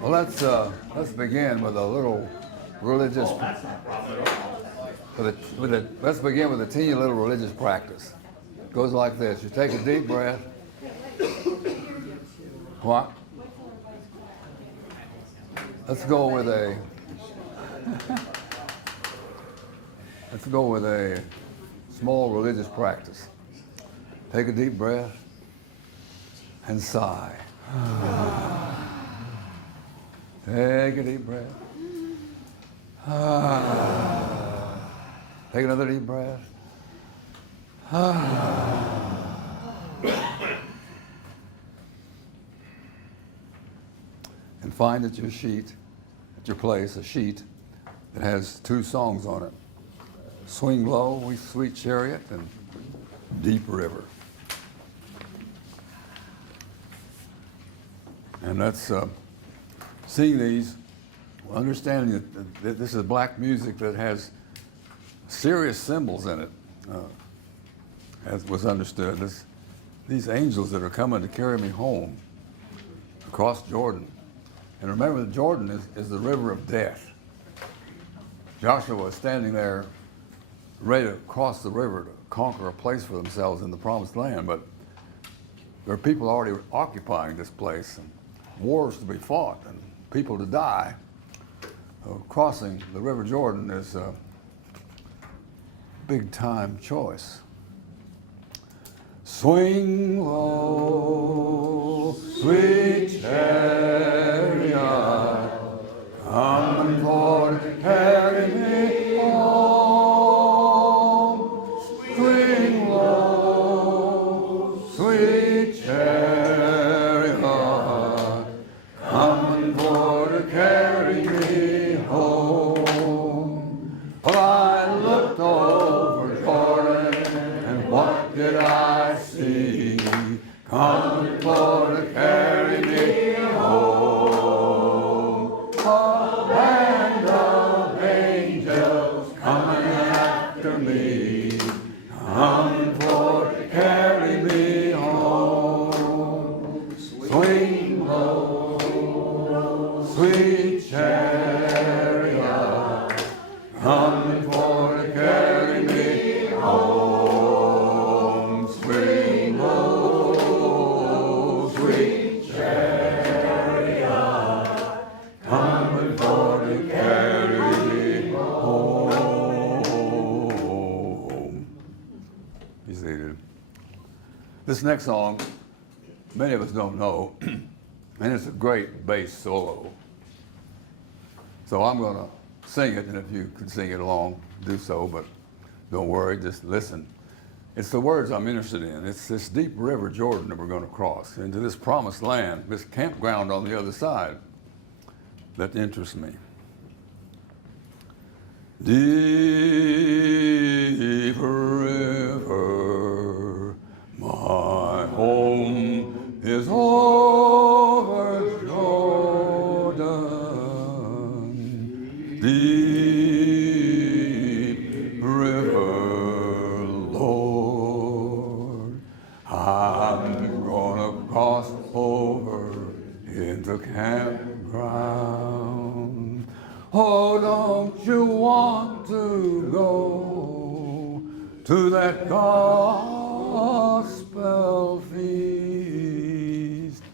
Well, let's begin with a little religious. Let's begin with a teeny little religious practice. It goes like this: you take a deep breath. What? Let's go with a. Let's go with a small religious practice. Take a deep breath and sigh. Take a deep breath. Take another deep breath. And find at your sheet, at your place, a sheet that has two songs on it. Swing Low, We Sweet Chariot, and Deep River. And let's sing these, understanding that this is black music that has serious symbols in it, as was understood. These angels that are coming to carry me home across Jordan. And remember that Jordan is the river of death. Joshua was standing there ready to cross the river to conquer a place for themselves in the promised land, but there are people already occupying this place, and wars to be fought, and people to die. Crossing the River Jordan is a big-time choice. Swing low, sweet chariot, come forth to carry me home. Swing low, sweet chariot, come forth to carry me home. Well, I looked over Jordan, and what did I see? Come forth to carry me home. A band of angels coming after me. Come forth to carry me home. Swing low, sweet chariot, come forth to carry me home. Swing low, sweet chariot, come forth to carry me home. You see, this next song, many of us don't know, and it's a great bass solo. So I'm going to sing it, and if you can sing it along, do so, but don't worry, just listen. It's the words I'm interested in. It's this deep river Jordan that we're going to cross into this promised land, this campground on the other side that interests me. Deep river, my home is over Jordan. Deep river, Lord, I'm gonna cross over into campground. Oh, don't you want to go to that gospel feast,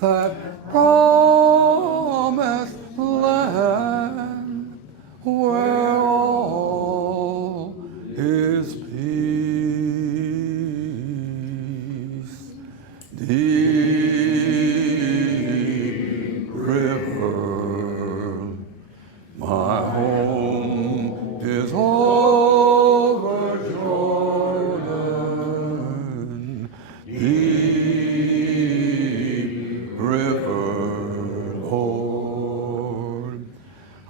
that promised land where all is peace? Deep river, my home is over Jordan. Deep river, Lord,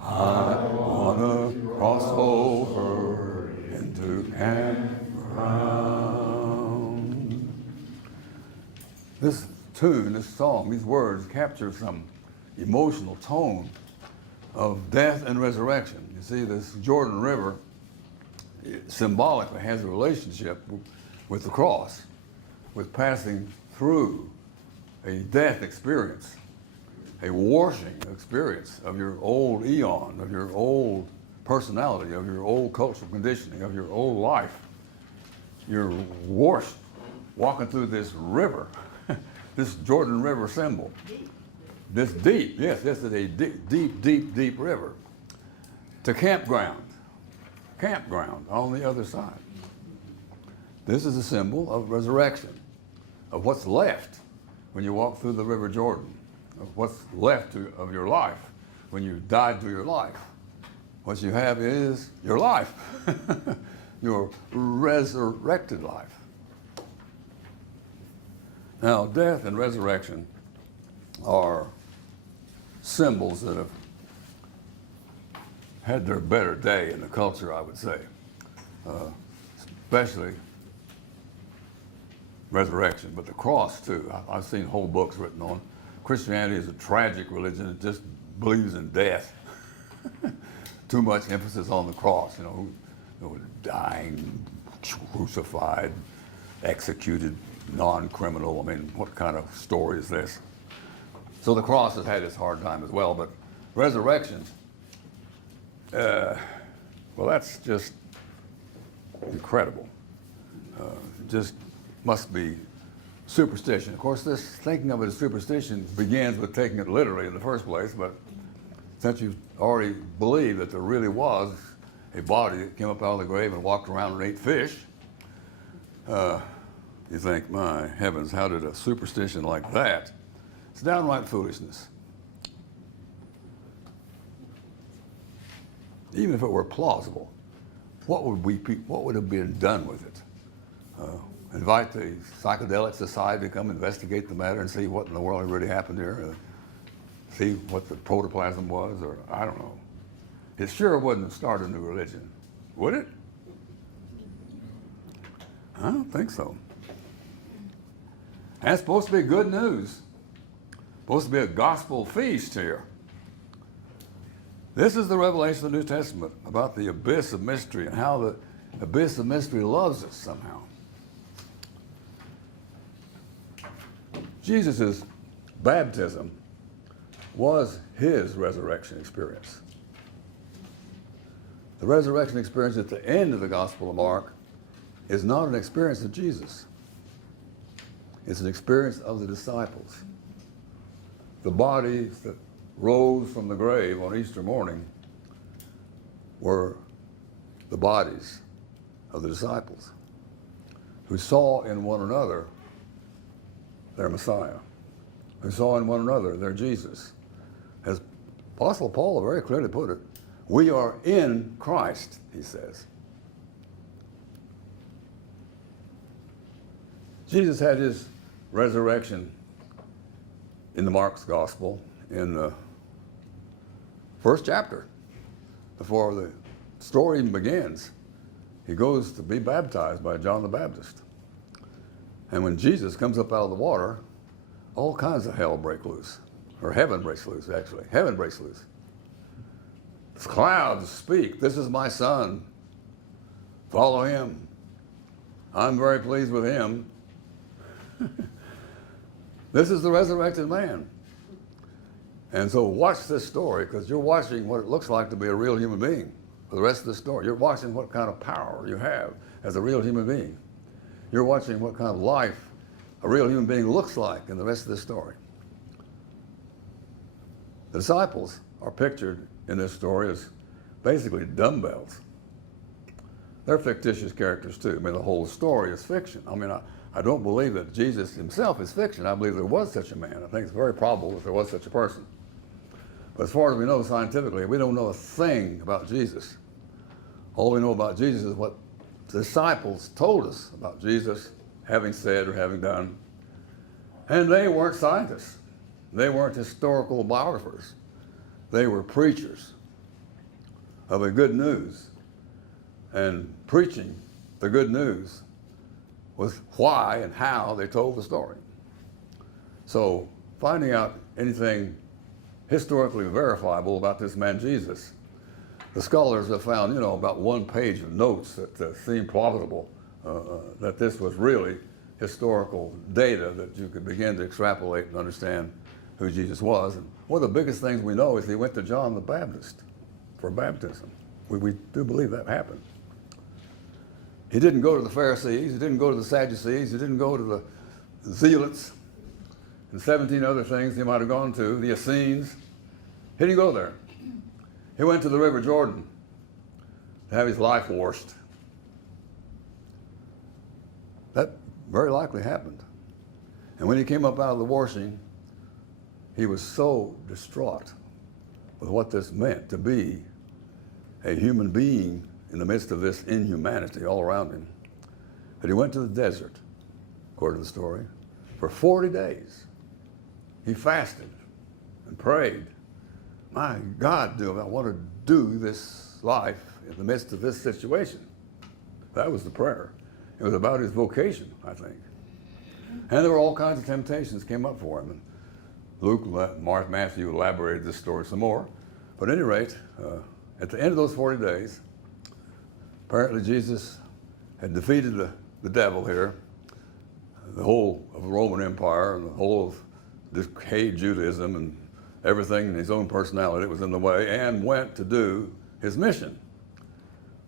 I wanna cross over into campground. This tune, this song, these words capture some emotional tone of death and resurrection. You see, this Jordan River symbolically has a relationship with the cross, with passing through a death experience. a washing experience of your old eon, of your old personality, of your old cultural conditioning, of your old life. You're washed walking through this river, this Jordan River symbol. This deep, yes, this is a deep river. To campground on the other side. This is a symbol of resurrection, of what's left when you walk through the River Jordan, of what's left of your life when you died to your life. What you have is your life, your resurrected life. Now, death and resurrection are symbols that have had their better day in the culture, I would say, especially resurrection, but the cross too. I've seen whole books written on Christianity is a tragic religion. It just believes in death. Too much emphasis on the cross, dying, crucified, executed, non-criminal. I mean, what kind of story is this? So the cross has had its hard time as well, but resurrection, well, that's just incredible. Just must be superstition. Of course, this thinking of it as superstition begins with taking it literally in the first place, but since you already believe that there really was a body that came up out of the grave and walked around and ate fish, you think, my heavens, how did a superstition like that? It's downright foolishness. Even if it were plausible, what would have been done with it? Invite the psychedelic society to come investigate the matter and see what in the world really happened here, see what the protoplasm was, or I don't know. It sure wouldn't start a new religion, would it? I don't think so. And it's supposed to be good news. Supposed to be a gospel feast here. This is the revelation of the New Testament about the abyss of mystery and how the abyss of mystery loves us somehow. Jesus' baptism was his resurrection experience. The resurrection experience at the end of the Gospel of Mark is not an experience of Jesus. It's an experience of the disciples. The bodies that rose from the grave on Easter morning were the bodies of the disciples who saw in one another their Messiah, who saw in one another their Jesus. As Apostle Paul very clearly put it, we are in Christ, he says. Jesus had his resurrection in the Mark's Gospel in the first chapter. Before the story even begins, he goes to be baptized by John the Baptist. And when Jesus comes up out of the water, all kinds of hell break loose. Or heaven breaks loose, actually. Heaven breaks loose. The clouds speak, "This is my son. Follow him. I'm very pleased with him." This is the resurrected man. And so watch this story, because you're watching what it looks like to be a real human being for the rest of the story. You're watching what kind of power you have as a real human being. You're watching what kind of life a real human being looks like in the rest of the story. The disciples are pictured in this story as basically dumbbells. They're fictitious characters too. I mean, the whole story is fiction. I mean, I don't believe that Jesus himself is fiction. I believe there was such a man. I think it's very probable that there was such a person. But as far as we know scientifically, we don't know a thing about Jesus. All we know about Jesus is what the disciples told us about Jesus having said or having done. And they weren't scientists. They weren't historical biographers. They were preachers of the good news. And preaching the good news was why and how they told the story. So finding out anything historically verifiable about this man Jesus, the scholars have found, about one page of notes that seem plausible that this was really historical data that you could begin to extrapolate and understand who Jesus was. And one of the biggest things we know is he went to John the Baptist for baptism. We do believe that happened. He didn't go to the Pharisees, he didn't go to the Sadducees, he didn't go to the Zealots and 17 other things he might have gone to, the Essenes. He didn't go there. He went to the River Jordan to have his life washed. That very likely happened. And when he came up out of the washing, he was so distraught with what this meant to be a human being in the midst of this inhumanity all around him, that he went to the desert, according to the story, for 40 days. He fasted and prayed. My God, I want to do this life in the midst of this situation. That was the prayer. It was about his vocation, I think. And there were all kinds of temptations came up for him. And Luke, Mark, Matthew elaborated this story some more. But at any rate, at the end of those 40 days, apparently Jesus had defeated the devil here, the whole of the Roman Empire and the whole of decayed Judaism and everything in his own personality that was in the way, and went to do his mission,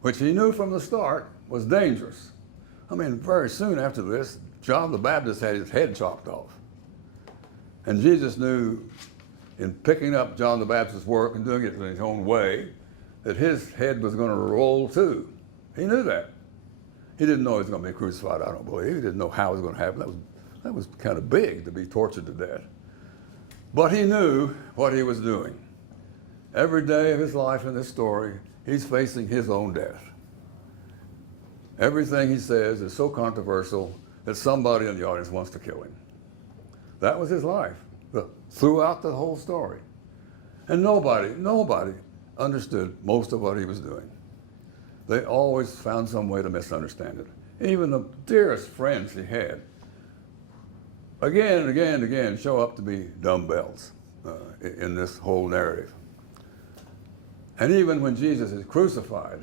which he knew from the start was dangerous. I mean, very soon after this, John the Baptist had his head chopped off. And Jesus knew in picking up John the Baptist's work and doing it in his own way, that his head was going to roll too. He knew that. He didn't know he was going to be crucified, I don't believe. He didn't know how it was going to happen. That was kind of big, to be tortured to death. But he knew what he was doing. Every day of his life in this story, he's facing his own death. Everything he says is so controversial that somebody in the audience wants to kill him. That was his life throughout the whole story. And nobody understood most of what he was doing. They always found some way to misunderstand it. Even the dearest friends he had, again and again and again, show up to be dumbbells in this whole narrative. And even when Jesus is crucified,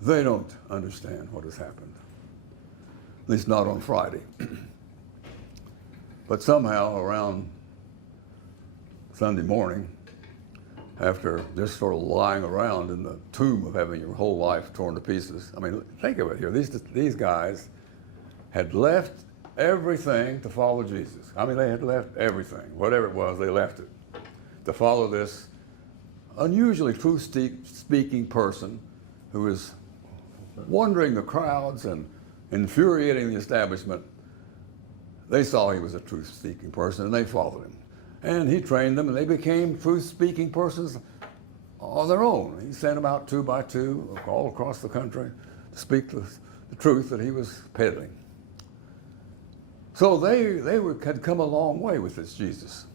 they don't understand what has happened. At least not on Friday. But somehow around Sunday morning, after just sort of lying around in the tomb of having your whole life torn to pieces. I mean, think of it here. These guys had left everything to follow Jesus. I mean, they had left everything. Whatever it was, they left it to follow this unusually truth-speaking person who is wandering the crowds and infuriating the establishment. They saw he was a truth-speaking person, and they followed him. And he trained them, and they became truth-speaking persons on their own. He sent them out 2 by 2 all across the country to speak the truth that he was peddling. So they had come a long way with this Jesus.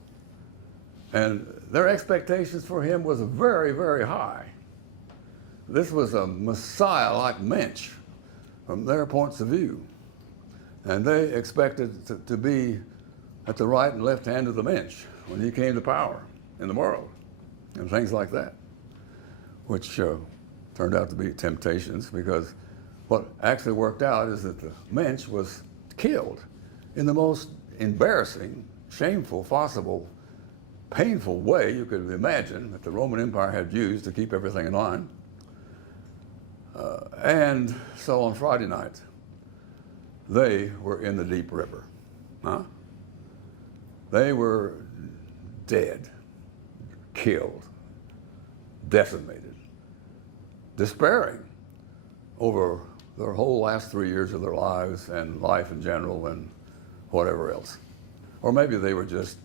And their expectations for him was very, very high. This was a Messiah-like mensch from their points of view. And they expected to be at the right and left hand of the mensch when he came to power in the world and things like that, which turned out to be temptations, because what actually worked out is that the mensch was killed in the most embarrassing, shameful, possible, painful way you could imagine that the Roman Empire had used to keep everything in line. And so on Friday night, they were in the deep river. Huh? They were dead, killed, decimated, despairing over their whole last 3 years of their lives and life in general and whatever else. Or maybe they were just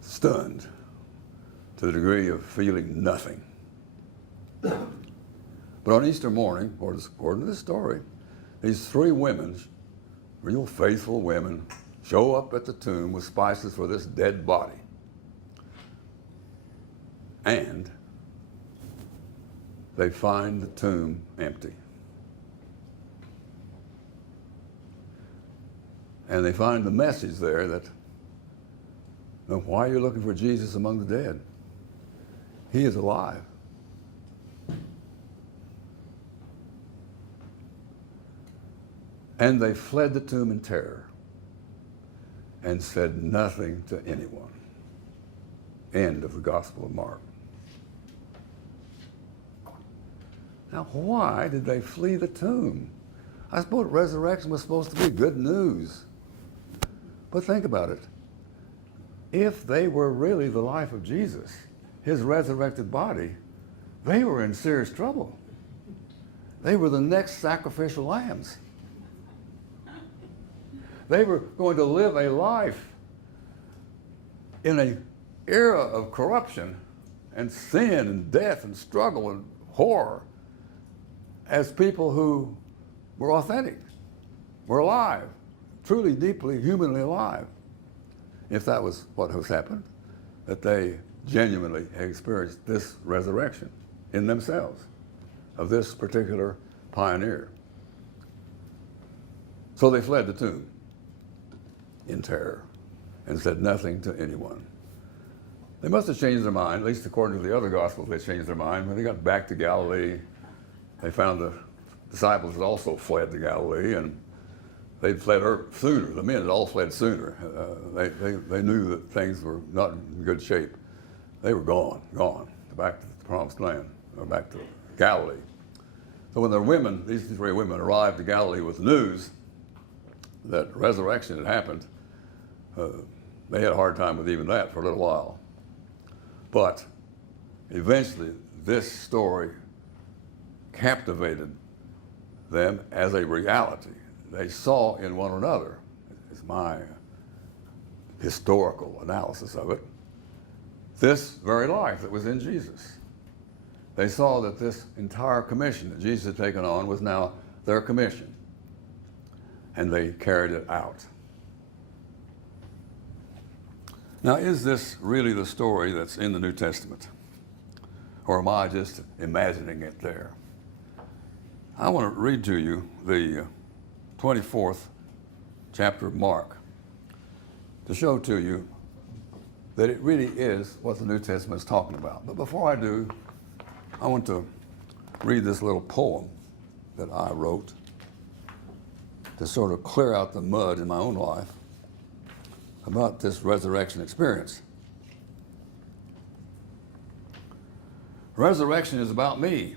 stunned to the degree of feeling nothing. But on Easter morning, according to this story, these 3 women, real faithful women, show up at the tomb with spices for this dead body. And they find the tomb empty. And they find the message there that, why are you looking for Jesus among the dead? He is alive. And they fled the tomb in terror. and said nothing to anyone. End of the Gospel of Mark. Now, why did they flee the tomb? I suppose resurrection was supposed to be good news. But think about it. If they were really the life of Jesus, his resurrected body, they were in serious trouble. They were the next sacrificial lambs. They were going to live a life in an era of corruption and sin and death and struggle and horror as people who were authentic, were alive, truly, deeply, humanly alive. If that was what has happened, that they genuinely experienced this resurrection in themselves of this particular pioneer. So they fled the tomb in terror and said nothing to anyone. They must have changed their mind, at least according to the other Gospels, they changed their mind. When they got back to Galilee, they found the disciples had also fled to Galilee, and they'd fled sooner. The men had all fled sooner. They knew that things were not in good shape. They were gone, back to the promised land, or back to Galilee. So when the women, these three women, arrived to Galilee with news that resurrection had happened, they had a hard time with even that for a little while. But eventually, this story captivated them as a reality. They saw in one another, is my historical analysis of it, this very life that was in Jesus. They saw that this entire commission that Jesus had taken on was now their commission, and they carried it out. Now, is this really the story that's in the New Testament? Or am I just imagining it there? I want to read to you the 24th chapter of Mark to show to you that it really is what the New Testament is talking about. But before I do, I want to read this little poem that I wrote to sort of clear out the mud in my own life about this resurrection experience. Resurrection is about me.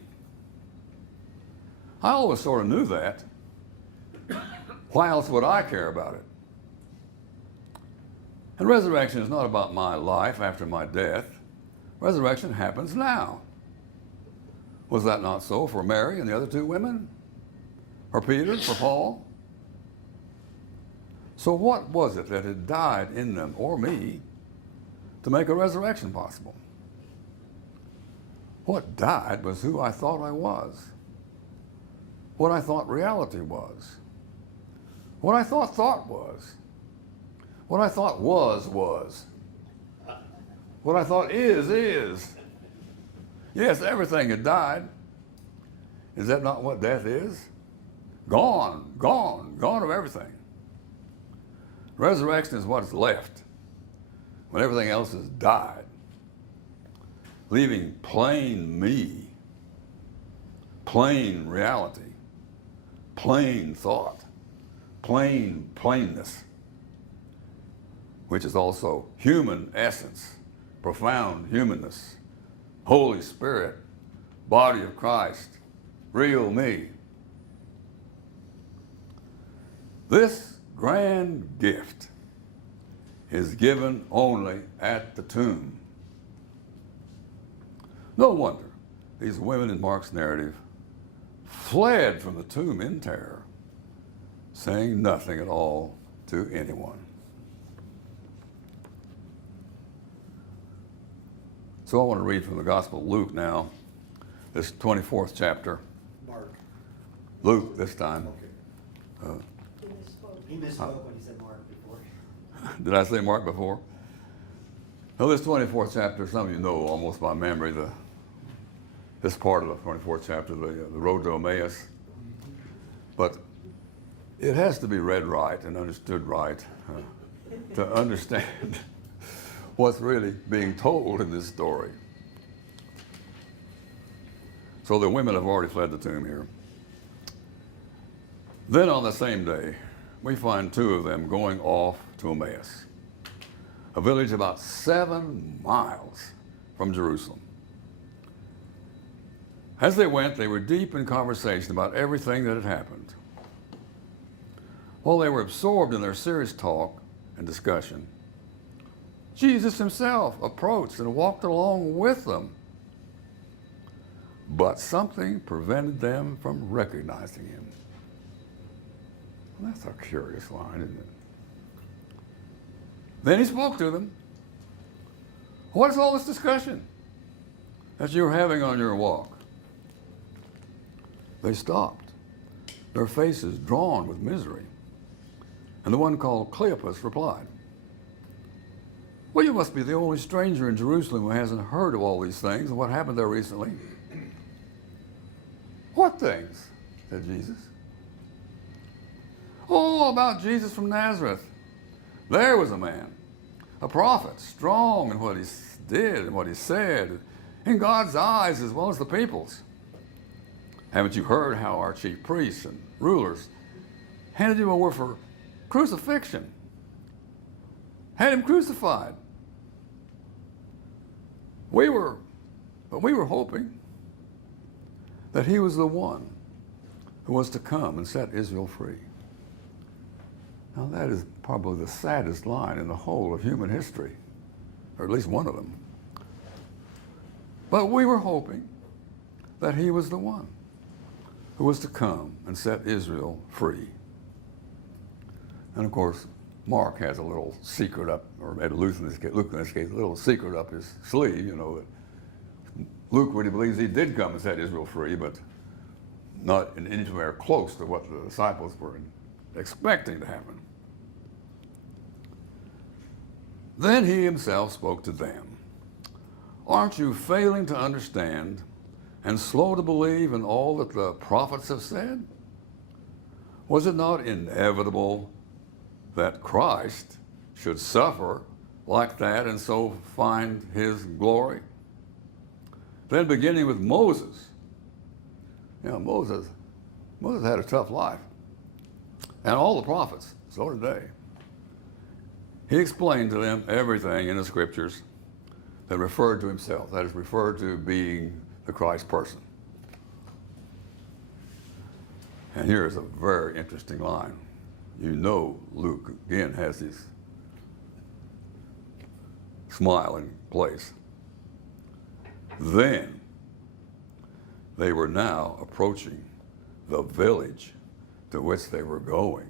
I always sort of knew that. Why else would I care about it? And resurrection is not about my life after my death. Resurrection happens now. Was that not so for Mary and the other two women? For Peter, for Paul? So what was it that had died in them, or me, to make a resurrection possible? What died was who I thought I was, what I thought reality was, what I thought was, what I thought was, what I thought is. Yes, everything had died. Is that not what death is? Gone of everything. Resurrection is what's left when everything else has died, leaving plain me, plain reality, plain thought, plainness, which is also human essence, profound humanness, Holy Spirit, body of Christ, real me. This grand gift is given only at the tomb. No wonder these women in Mark's narrative fled from the tomb in terror, saying nothing at all to anyone. So I want to read from the Gospel of Luke now, this 24th chapter. Mark. Luke this time. Okay. He misspoke when he said Mark before. Did I say Mark before? Well, this 24th chapter, some of you know almost by memory this part of the 24th chapter, the road to Emmaus. But it has to be read right and understood right to understand what's really being told in this story. So the women have already fled the tomb here. Then on the same day, we find two of them going off to Emmaus, a village about 7 miles from Jerusalem. As they went, they were deep in conversation about everything that had happened. While they were absorbed in their serious talk and discussion, Jesus himself approached and walked along with them. But something prevented them from recognizing him. Well, that's a curious line, isn't it? Then he spoke to them. What is all this discussion that you're having on your walk? They stopped, their faces drawn with misery. And the one called Cleopas replied, well, you must be the only stranger in Jerusalem who hasn't heard of all these things and what happened there recently. What things? Said Jesus. Oh, about Jesus from Nazareth. There was a man, a prophet, strong in what he did and what he said, in God's eyes as well as the people's. Haven't you heard how our chief priests and rulers handed him over for crucifixion? Had him crucified. We were hoping that he was the one who was to come and set Israel free. Now that is probably the saddest line in the whole of human history, or at least one of them. But we were hoping that he was the one who was to come and set Israel free. And of course, Mark has a little secret up, or Luke in this case, a little secret up his sleeve, that Luke really believes he did come and set Israel free, but not in anywhere close to what the disciples were expecting to happen. Then he himself spoke to them. Aren't you failing to understand and slow to believe in all that the prophets have said? Was it not inevitable that Christ should suffer like that and so find his glory? Then beginning with Moses. Moses had a tough life. And all the prophets, so did they. He explained to them everything in the scriptures that referred to himself, that is, referred to being the Christ person. And here is a very interesting line. Luke, again, has his smile in place. Then they were now approaching the village to which they were going.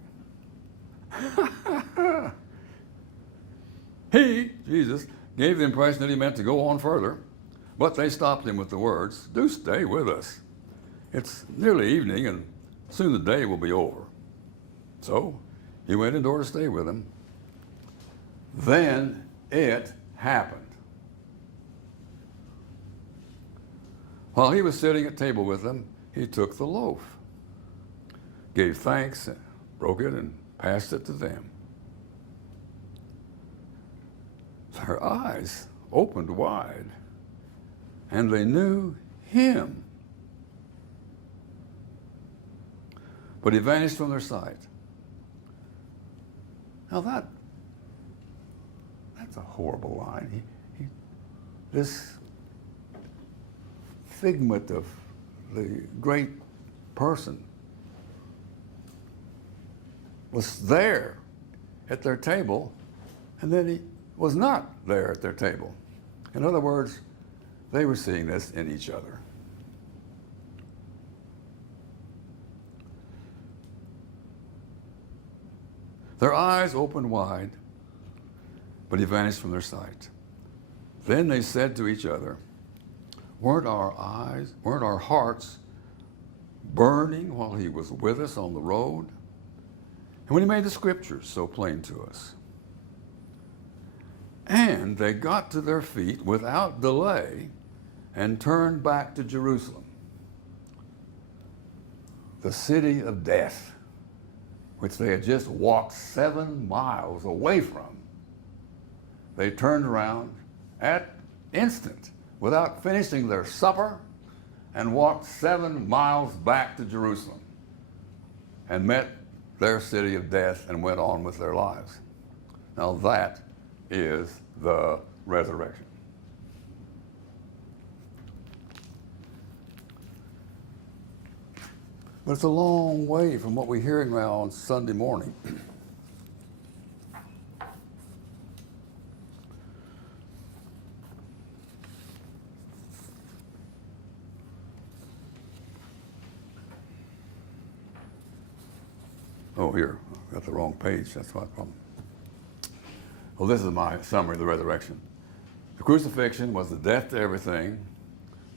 He, Jesus, gave the impression that he meant to go on further, but they stopped him with the words, do stay with us. It's nearly evening and soon the day will be over. So he went indoor to stay with them. Then it happened. While he was sitting at table with them, he took the loaf, gave thanks, broke it, and passed it to them. Their eyes opened wide, and they knew him. But he vanished from their sight. Now that's a horrible line. This figment of the great person was there at their table, and then he was not there at their table. In other words, they were seeing this in each other. Their eyes opened wide, but he vanished from their sight. Then they said to each other, weren't our hearts burning while he was with us on the road? And when he made the scriptures so plain to us. And they got to their feet without delay and turned back to Jerusalem, the city of death, which they had just walked 7 miles away from. They turned around at instant, without finishing their supper, and walked 7 miles back to Jerusalem and met their city of death and went on with their lives. Now that is the resurrection. But it's a long way from what we're hearing now on Sunday morning. Oh, here, I got the wrong page. That's my problem. Well, this is my summary of the resurrection. The crucifixion was the death to everything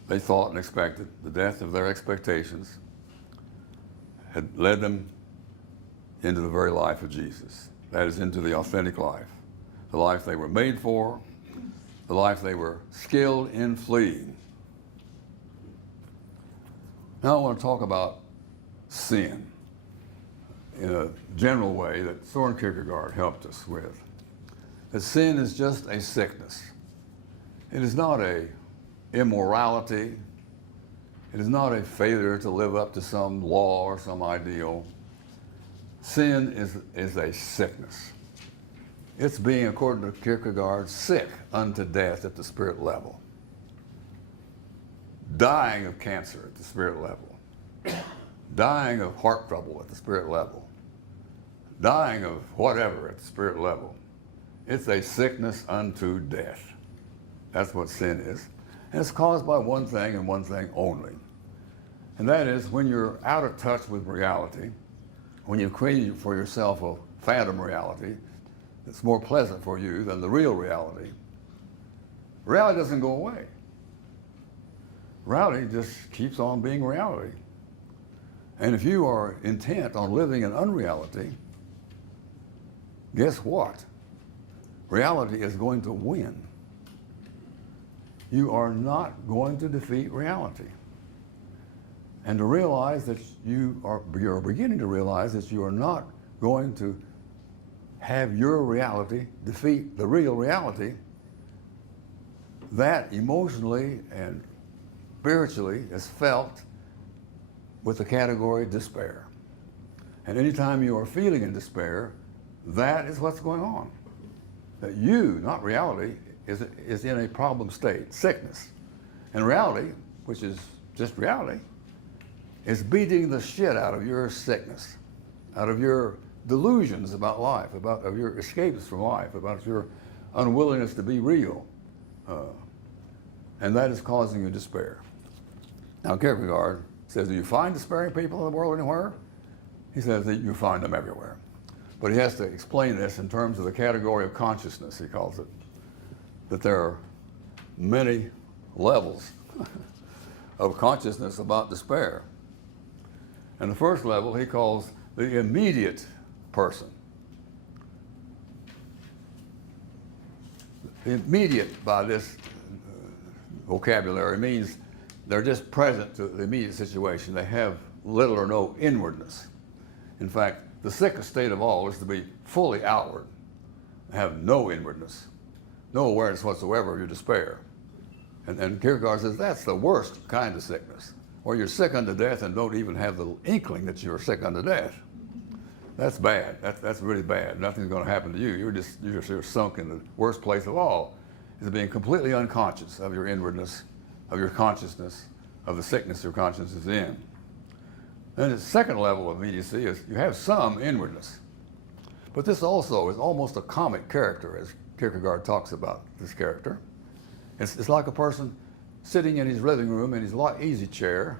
they thought and expected. The death of their expectations had led them into the very life of Jesus. That is, into the authentic life. The life they were made for, the life they were skilled in fleeing. Now I want to talk about sin in a general way that Soren Kierkegaard helped us with. That sin is just a sickness. It is not a immorality. It is not a failure to live up to some law or some ideal. Sin is a sickness. It's being, according to Kierkegaard, sick unto death at the spirit level. Dying of cancer at the spirit level. Dying of heart trouble at the spirit level. Dying of whatever at the spirit level. It's a sickness unto death. That's what sin is. And it's caused by one thing and one thing only. And that is when you're out of touch with reality, when you've created for yourself a phantom reality that's more pleasant for you than the real reality, reality doesn't go away. Reality just keeps on being reality. And if you are intent on living in unreality, guess what? Reality is going to win. You are not going to defeat reality. And to realize that you're beginning to realize that you are not going to have your reality defeat the real reality, that emotionally and spiritually is felt with the category despair. And anytime you are feeling in despair, that is what's going on. That you, not reality, is in a problem state, sickness. And reality, which is just reality, is beating the shit out of your sickness, out of your delusions about life, of your escapes from life, about your unwillingness to be real. And that is causing you despair. Now Kierkegaard says, do you find despairing people in the world anywhere? He says that you find them everywhere. But he has to explain this in terms of the category of consciousness, he calls it. That there are many levels of consciousness about despair. And the first level he calls the immediate person. The immediate, by this vocabulary, means they're just present to the immediate situation. They have little or no inwardness. In fact, the sickest state of all is to be fully outward, have no inwardness, no awareness whatsoever of your despair. And Kierkegaard says that's the worst kind of sickness, where you're sick unto death and don't even have the inkling that you're sick unto death. That's bad. That's really bad. Nothing's going to happen to you. You're sunk in the worst place of all, is being completely unconscious of your inwardness, of your consciousness, of the sickness your conscience is in. Then the second level of immediacy is you have some inwardness. But this also is almost a comic character, as Kierkegaard talks about this character. It's like a person sitting in his living room in his easy chair,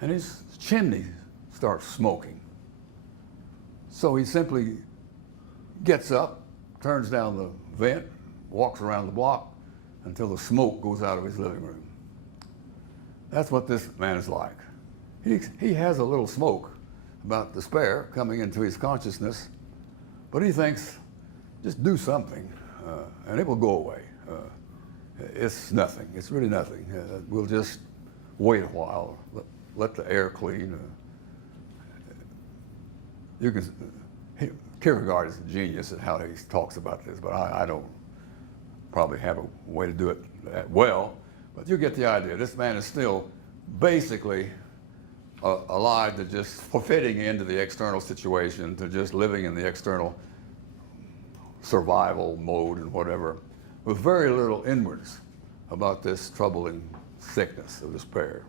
and his chimney starts smoking. So he simply gets up, turns down the vent, walks around the block until the smoke goes out of his living room. That's what this man is like. He has a little smoke about despair coming into his consciousness, but he thinks, just do something, and it will go away. It's nothing. It's really nothing. We'll just wait a while, let the air clean. Kierkegaard is a genius at how he talks about this, but I don't probably have a way to do it that well. But you get the idea. This man is still basically alive to just fitting into the external situation, to just living in the external survival mode and whatever, with very little inwards about this troubling sickness of despair.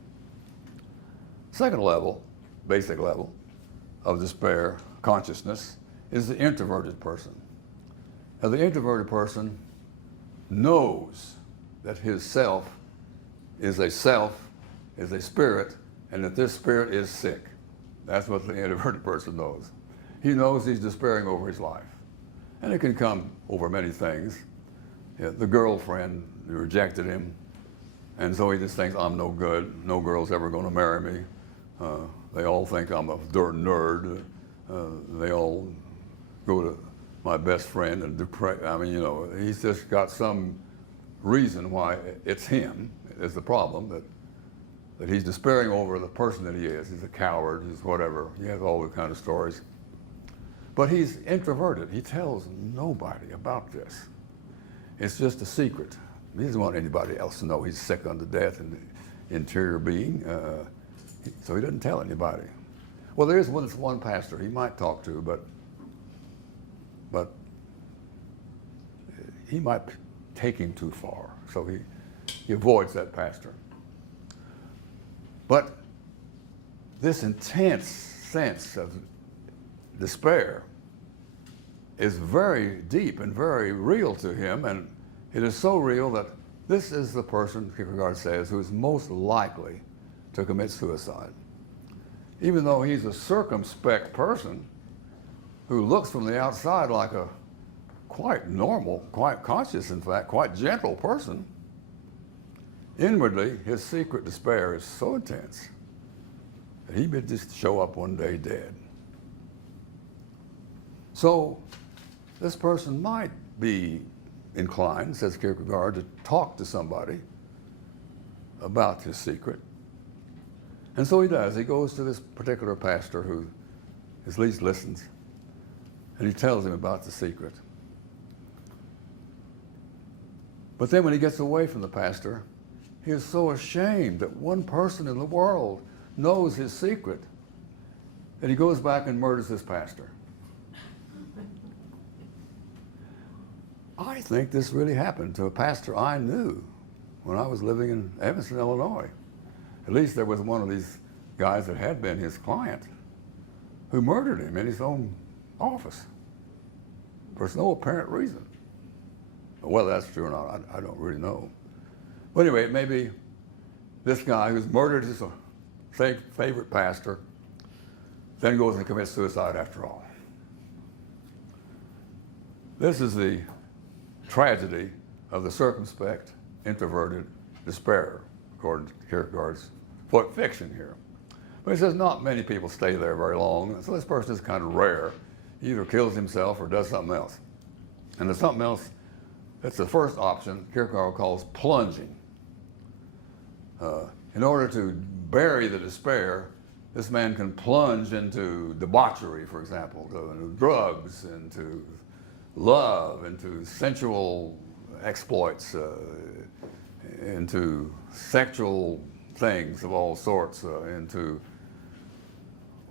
Second level, basic level of despair consciousness is the introverted person. Now, the introverted person knows that his self, is a spirit, and that this spirit is sick. That's what the introverted person knows. He knows he's despairing over his life. And it can come over many things. Yeah, the girlfriend rejected him, and so he just thinks, I'm no good. No girl's ever going to marry me. They all think I'm a dirt nerd. They all go to my best friend and he's just got some reason why it's him is the problem, that he's despairing over the person that he is. He's a coward, he's whatever. He has all the kind of stories. But he's introverted. He tells nobody about this. It's just a secret. He doesn't want anybody else to know he's sick unto death in the interior being, so he doesn't tell anybody. Well, there is one pastor he might talk to, but he might take him too far, so he avoids that pastor. But this intense sense of despair is very deep and very real to him, and it is so real that this is the person, Kierkegaard says, who is most likely to commit suicide. Even though he's a circumspect person who looks from the outside like a quite normal, quite conscious, in fact, quite gentle person, inwardly his secret despair is so intense that he may just show up one day dead. So this person might be inclined, says Kierkegaard, to talk to somebody about his secret. And so he does. He goes to this particular pastor who at least listens, and he tells him about the secret. But then when he gets away from the pastor, he is so ashamed that one person in the world knows his secret that he goes back and murders this pastor. I think this really happened to a pastor I knew when I was living in Evanston, Illinois. At least there was one of these guys that had been his client who murdered him in his own office for no apparent reason. Whether that's true or not, I don't really know. But anyway, it may be this guy who's murdered his favorite pastor, then goes and commits suicide after all. This is the tragedy of the circumspect, introverted despairer, according to Kierkegaard's fiction here. But he says not many people stay there very long, so this person is kind of rare. He either kills himself or does something else. And there's something else, that's the first option, Kierkegaard calls plunging. In order to bury the despair, this man can plunge into debauchery, for example, into drugs, into love, into sensual exploits, into sexual things of all sorts, into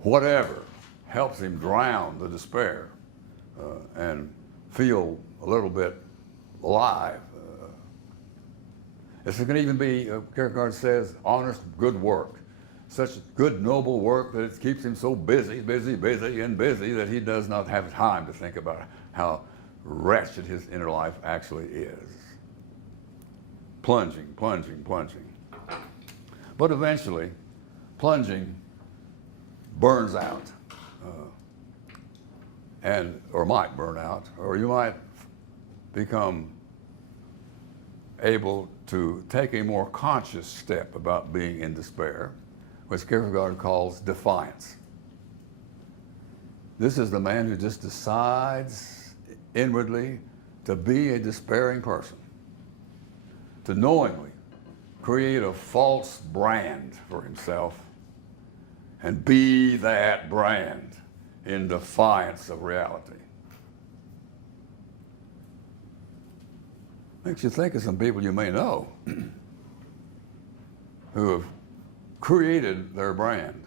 whatever helps him drown the despair and feel a little bit alive. This can even be, Kierkegaard says, honest, good work. Such good, noble work that it keeps him so busy that he does not have time to think about how wretched his inner life actually is. Plunging. But eventually, plunging burns out, or might burn out, or you might become able to take a more conscious step about being in despair, which Kierkegaard calls defiance. This is the man who just decides inwardly to be a despairing person, to knowingly create a false brand for himself and be that brand in defiance of reality. Makes you think of some people you may know who have created their brand.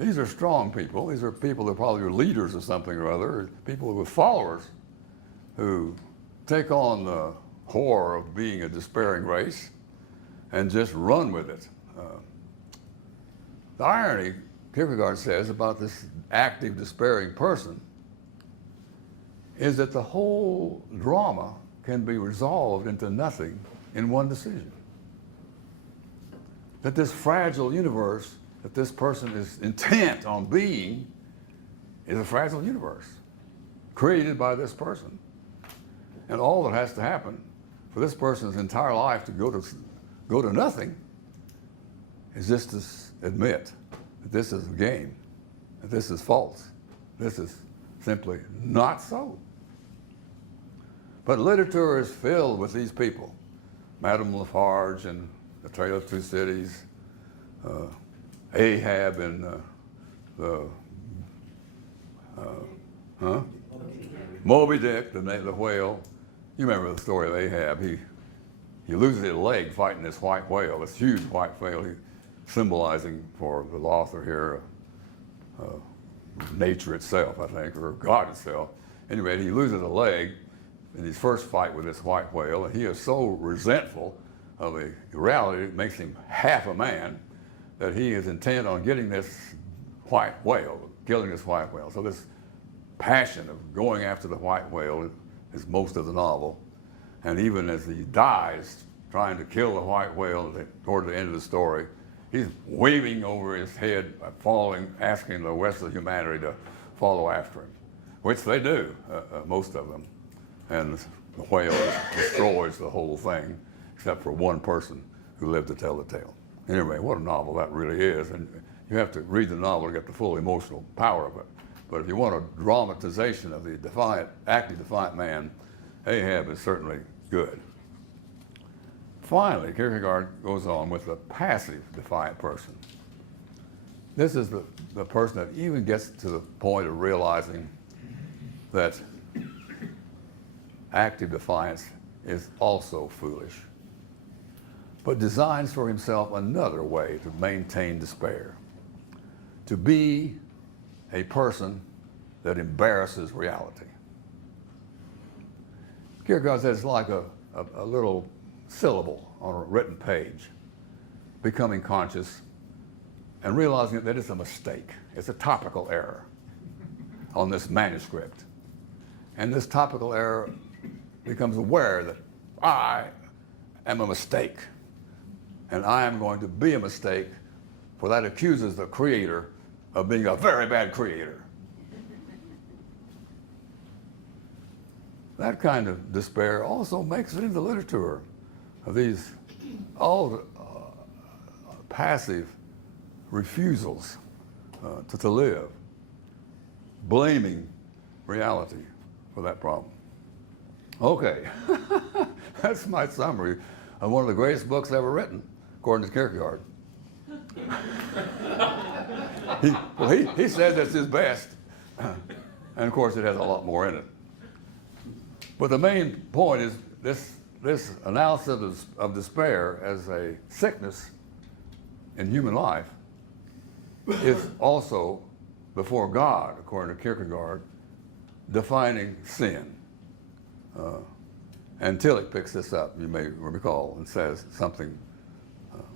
These are strong people. These are people that probably are leaders of something or other, people with followers who take on the horror of being a despairing race and just run with it. The irony, Kierkegaard says, about this active, despairing person is that the whole drama can be resolved into nothing in one decision. That this fragile universe that this person is intent on being is a fragile universe created by this person. And all that has to happen for this person's entire life to go to nothing is just to admit that this is a game, that this is false, this is simply not so. But literature is filled with these people. Madame Lafarge and The Tale of Two Cities, Ahab and Moby Dick, the whale. You remember the story of Ahab. He loses his leg fighting this white whale, this huge white whale, symbolizing for the author here nature itself, I think, or God itself. Anyway, he loses a leg in his first fight with this white whale, and he is so resentful of a reality that makes him half a man that he is intent on getting this white whale, killing this white whale. So this passion of going after the white whale is most of the novel. And even as he dies trying to kill the white whale toward the end of the story, he's waving over his head, falling, asking the rest of humanity to follow after him, which they do, most of them. And the whale destroys the whole thing, except for one person who lived to tell the tale. Anyway, what a novel that really is. And you have to read the novel to get the full emotional power of it. But if you want a dramatization of the defiant, active defiant man, Ahab is certainly good. Finally, Kierkegaard goes on with the passive defiant person. This is the person that even gets to the point of realizing that active defiance is also foolish, but designs for himself another way to maintain despair, to be a person that embarrasses reality. Kierkegaard says it's like a little syllable on a written page, becoming conscious and realizing that it's a mistake. It's a topical error on this manuscript. And this topical error becomes aware that I am a mistake, and I am going to be a mistake, for that accuses the creator of being a very bad creator. That kind of despair also makes it into literature of these all passive refusals to live, blaming reality for that problem. Okay, that's my summary of one of the greatest books ever written, according to Kierkegaard. He said that's his best, and of course it has a lot more in it. But the main point is this analysis of despair as a sickness in human life is also, before God, according to Kierkegaard, defining sin. And Tillich picks this up, you may recall, and says something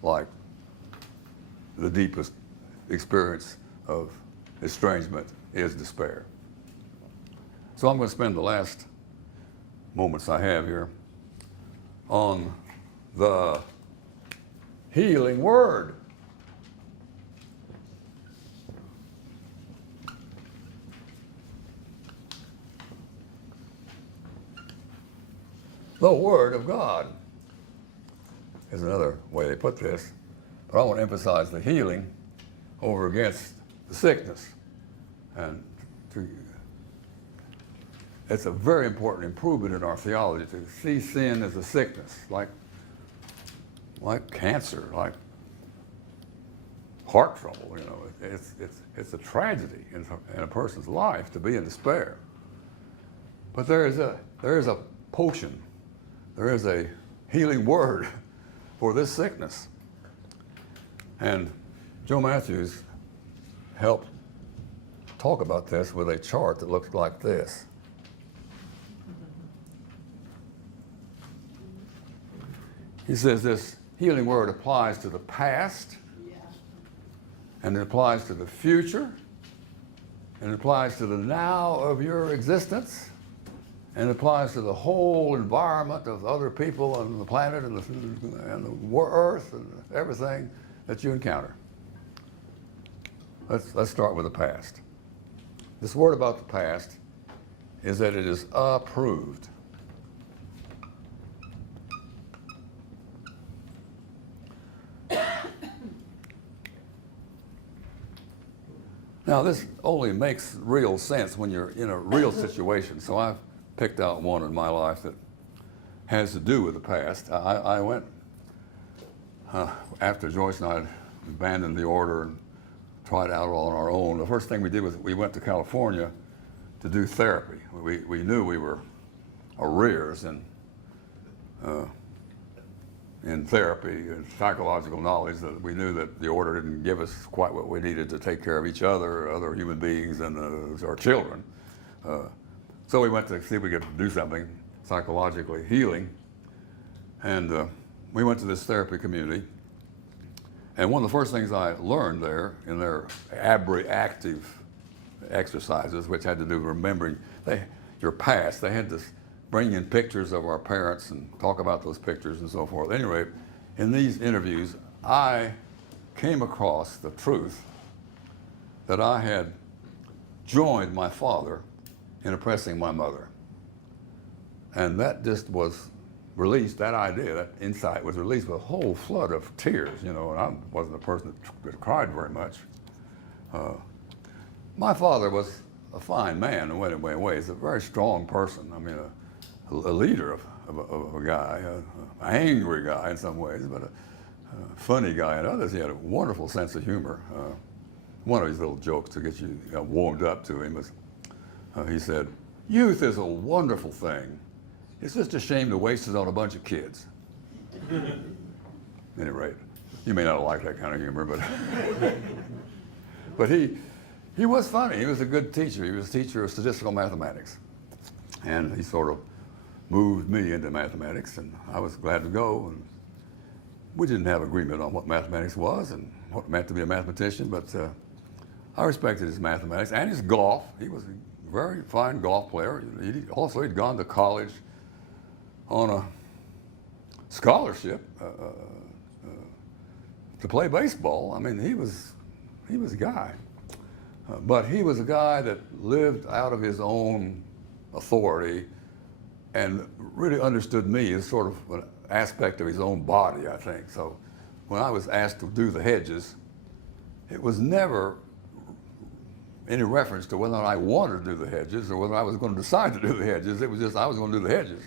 like the deepest experience of estrangement is despair. So I'm going to spend the last moments I have here on the healing word. The Word of God is another way they put this, but I want to emphasize the healing over against the sickness. And it's a very important improvement in our theology to see sin as a sickness, like cancer, like heart trouble. You know, it's a tragedy in a person's life to be in despair. But there is a potion. There is a healing word for this sickness. And Joe Matthews helped talk about this with a chart that looks like this. He says this healing word applies to the past, and it applies to the future, and it applies to the now of your existence, and it applies to the whole environment of other people on the planet and the earth and everything that you encounter. Let's start with the past. This word about the past is that it is approved. Now, this only makes real sense when you're in a real situation. So I've picked out one in my life that has to do with the past. I went, after Joyce and I had abandoned the order and tried out all on our own, the first thing we did was we went to California to do therapy. We knew we were arrears in therapy and psychological knowledge, that we knew that the order didn't give us quite what we needed to take care of each other human beings, and our children. So we went to see if we could do something psychologically healing. And we went to this therapy community. And one of the first things I learned there in their active exercises, which had to do with remembering your past, they had this bring in pictures of our parents and talk about those pictures and so forth. At any rate, in these interviews, I came across the truth that I had joined my father in oppressing my mother. And that just was released, that idea, that insight was released with a whole flood of tears, and I wasn't a person that cried very much. My father was a fine man in many ways, a very strong person. I mean, a leader of a guy, an angry guy in some ways, but a funny guy in others. He had a wonderful sense of humor. One of his little jokes to get you warmed up to him was, he said, "Youth is a wonderful thing. It's just a shame to waste it on a bunch of kids." At any rate, you may not like that kind of humor, but he was funny. He was a good teacher. He was a teacher of statistical mathematics. And he sort of moved me into mathematics, and I was glad to go. And we didn't have agreement on what mathematics was and what it meant to be a mathematician, but I respected his mathematics and his golf. He was a very fine golf player. He'd gone to college on a scholarship to play baseball. I mean, he was a guy. But he was a guy that lived out of his own authority and really understood me as sort of an aspect of his own body, I think. So when I was asked to do the hedges, it was never any reference to whether I wanted to do the hedges or whether I was going to decide to do the hedges. It was just I was going to do the hedges.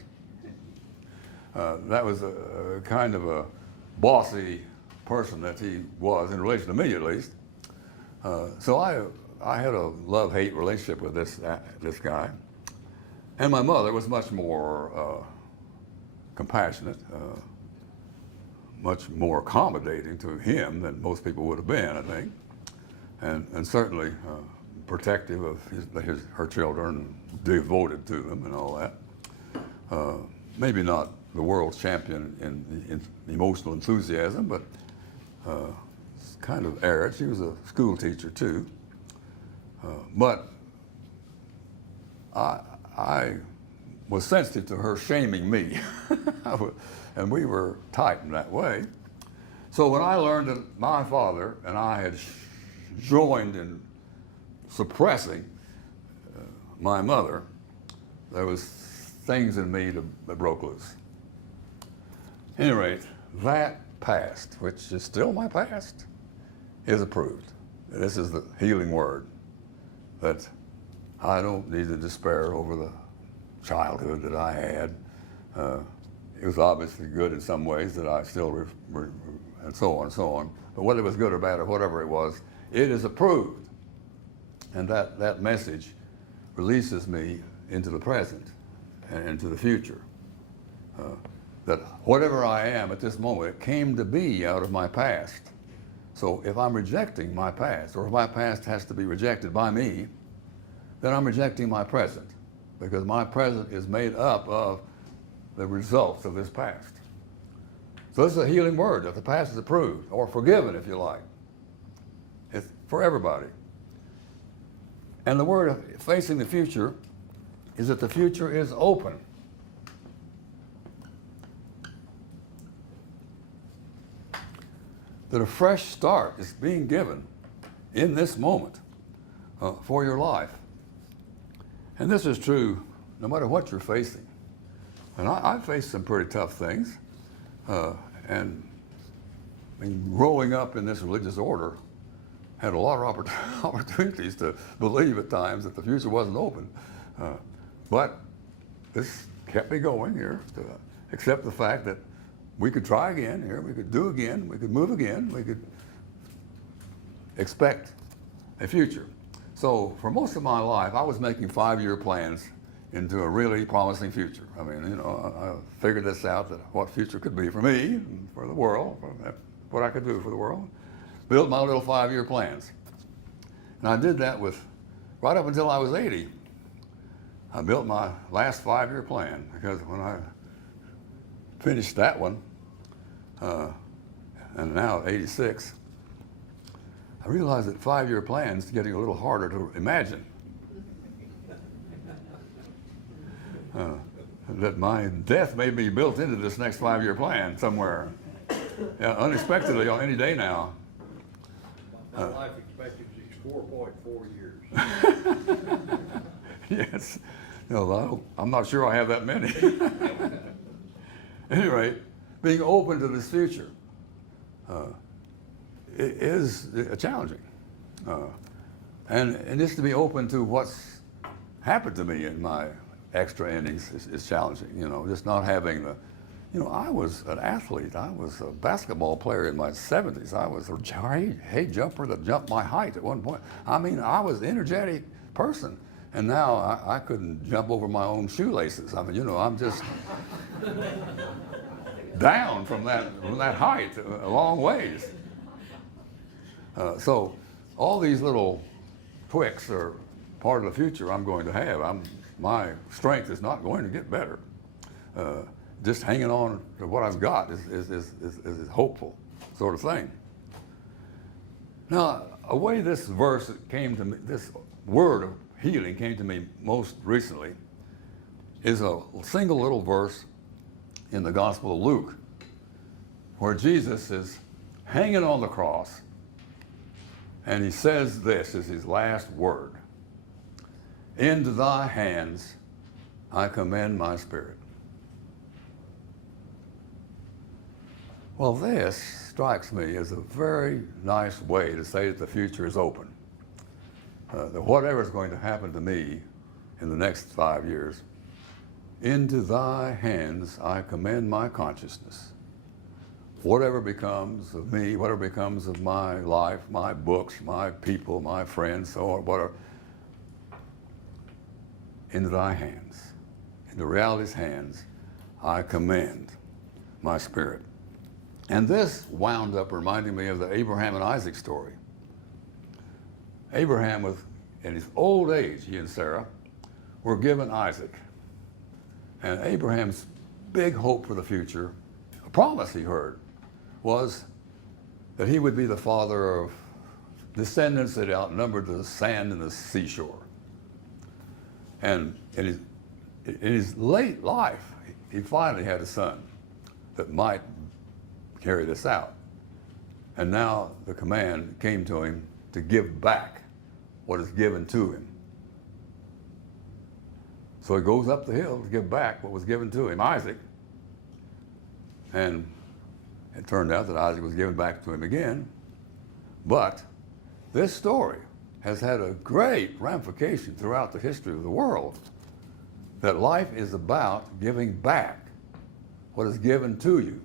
That was a kind of a bossy person that he was, in relation to me at least. So I had a love-hate relationship with this guy. And my mother was much more compassionate, much more accommodating to him than most people would have been, I think, and certainly protective of her children, devoted to them and all that. Maybe not the world's champion in emotional enthusiasm, but kind of arid. She was a school teacher too. But I was sensitive to her shaming me, and we were tight in that way. So when I learned that my father and I had joined in suppressing my mother, there was things in me that broke loose. At any rate, that past, which is still my past, is approved. This is the healing word, that I don't need to despair over the childhood that I had. It was obviously good in some ways that I still, and so on and so on. But whether it was good or bad or whatever it was, it is approved. And that message releases me into the present and into the future. That whatever I am at this moment, it came to be out of my past. So if I'm rejecting my past, or if my past has to be rejected by me, then I'm rejecting my present, because my present is made up of the results of this past. So this is a healing word that the past is approved, or forgiven if you like. It's for everybody. And the word of facing the future is that the future is open. That a fresh start is being given in this moment for your life. And this is true no matter what you're facing. And I've faced some pretty tough things. And I mean, growing up in this religious order, had a lot of opportunities to believe at times that the future wasn't open. But this kept me going here to accept the fact that we could try again here, we could do again, we could move again, we could expect a future. So for most of my life, I was making 5-year plans into a really promising future. I mean, you know, I figured this out, that what future could be for me, and for the world, for what I could do for the world. Built my little 5-year plans. And I did that with, right up until I was 80. I built my last 5-year plan, because when I finished that one, and now at 86, I realized that 5-year plans are getting a little harder to imagine. That my death may be built into this next 5-year plan somewhere, unexpectedly on any day now. My life expectancy is 4.4 years. Yes. No, I'm not sure I have that many. At any rate, being open to this future is challenging. And just to be open to what's happened to me in my extra innings is challenging. You know, just not having the, you know, I was an athlete. I was a basketball player in my 70s. I was a high jumper that jumped my height at one point. I mean, I was an energetic person. And now I couldn't jump over my own shoelaces. I mean, you know, I'm just down from that height a long ways. So all these little twicks are part of the future I'm going to have. My strength is not going to get better. Just hanging on to what I've got is a hopeful sort of thing. Now, a way this verse came to me, this word of healing came to me most recently, is a single little verse in the Gospel of Luke, where Jesus is hanging on the cross, and he says this is his last word: "Into thy hands I commend my spirit." Well, this strikes me as a very nice way to say that the future is open. That whatever is going to happen to me in the next 5 years, into thy hands I commend my consciousness. Whatever becomes of me, whatever becomes of my life, my books, my people, my friends, so on, whatever, into thy hands, into reality's hands, I commend my spirit. And this wound up reminding me of the Abraham and Isaac story. Abraham, in his old age, he and Sarah, were given Isaac. And Abraham's big hope for the future, a promise he heard, was that he would be the father of descendants that outnumbered the sand and the seashore. And in his late life, he finally had a son that might carry this out. And now the command came to him to give back what is given to him. So he goes up the hill to give back what was given to him, Isaac. And it turned out that Isaac was given back to him again. But this story has had a great ramification throughout the history of the world, that life is about giving back what is given to you.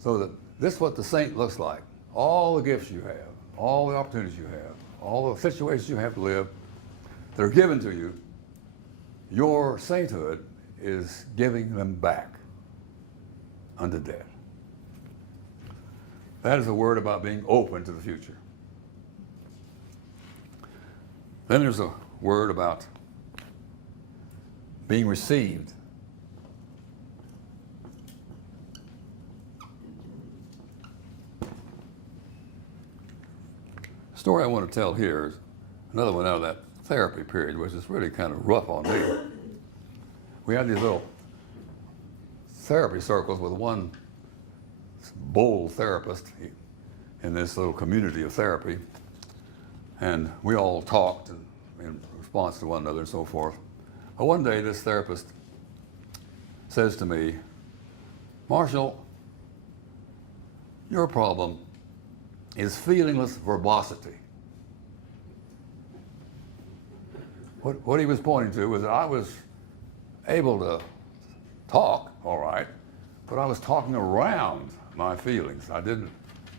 So that this is what the saint looks like. All the gifts you have, all the opportunities you have, all the situations you have to live that are given to you, your sainthood is giving them back unto death. That is a word about being open to the future. Then there's a word about being received. story I want to tell here is another one out of that therapy period, which is really kind of rough on me. We had these little therapy circles with one bold therapist in this little community of therapy, and we all talked in response to one another and so forth. But one day this therapist says to me, "Marshall, your problem is feelingless verbosity." What he was pointing to was that I was able to talk, all right, but I was talking around my feelings. I didn't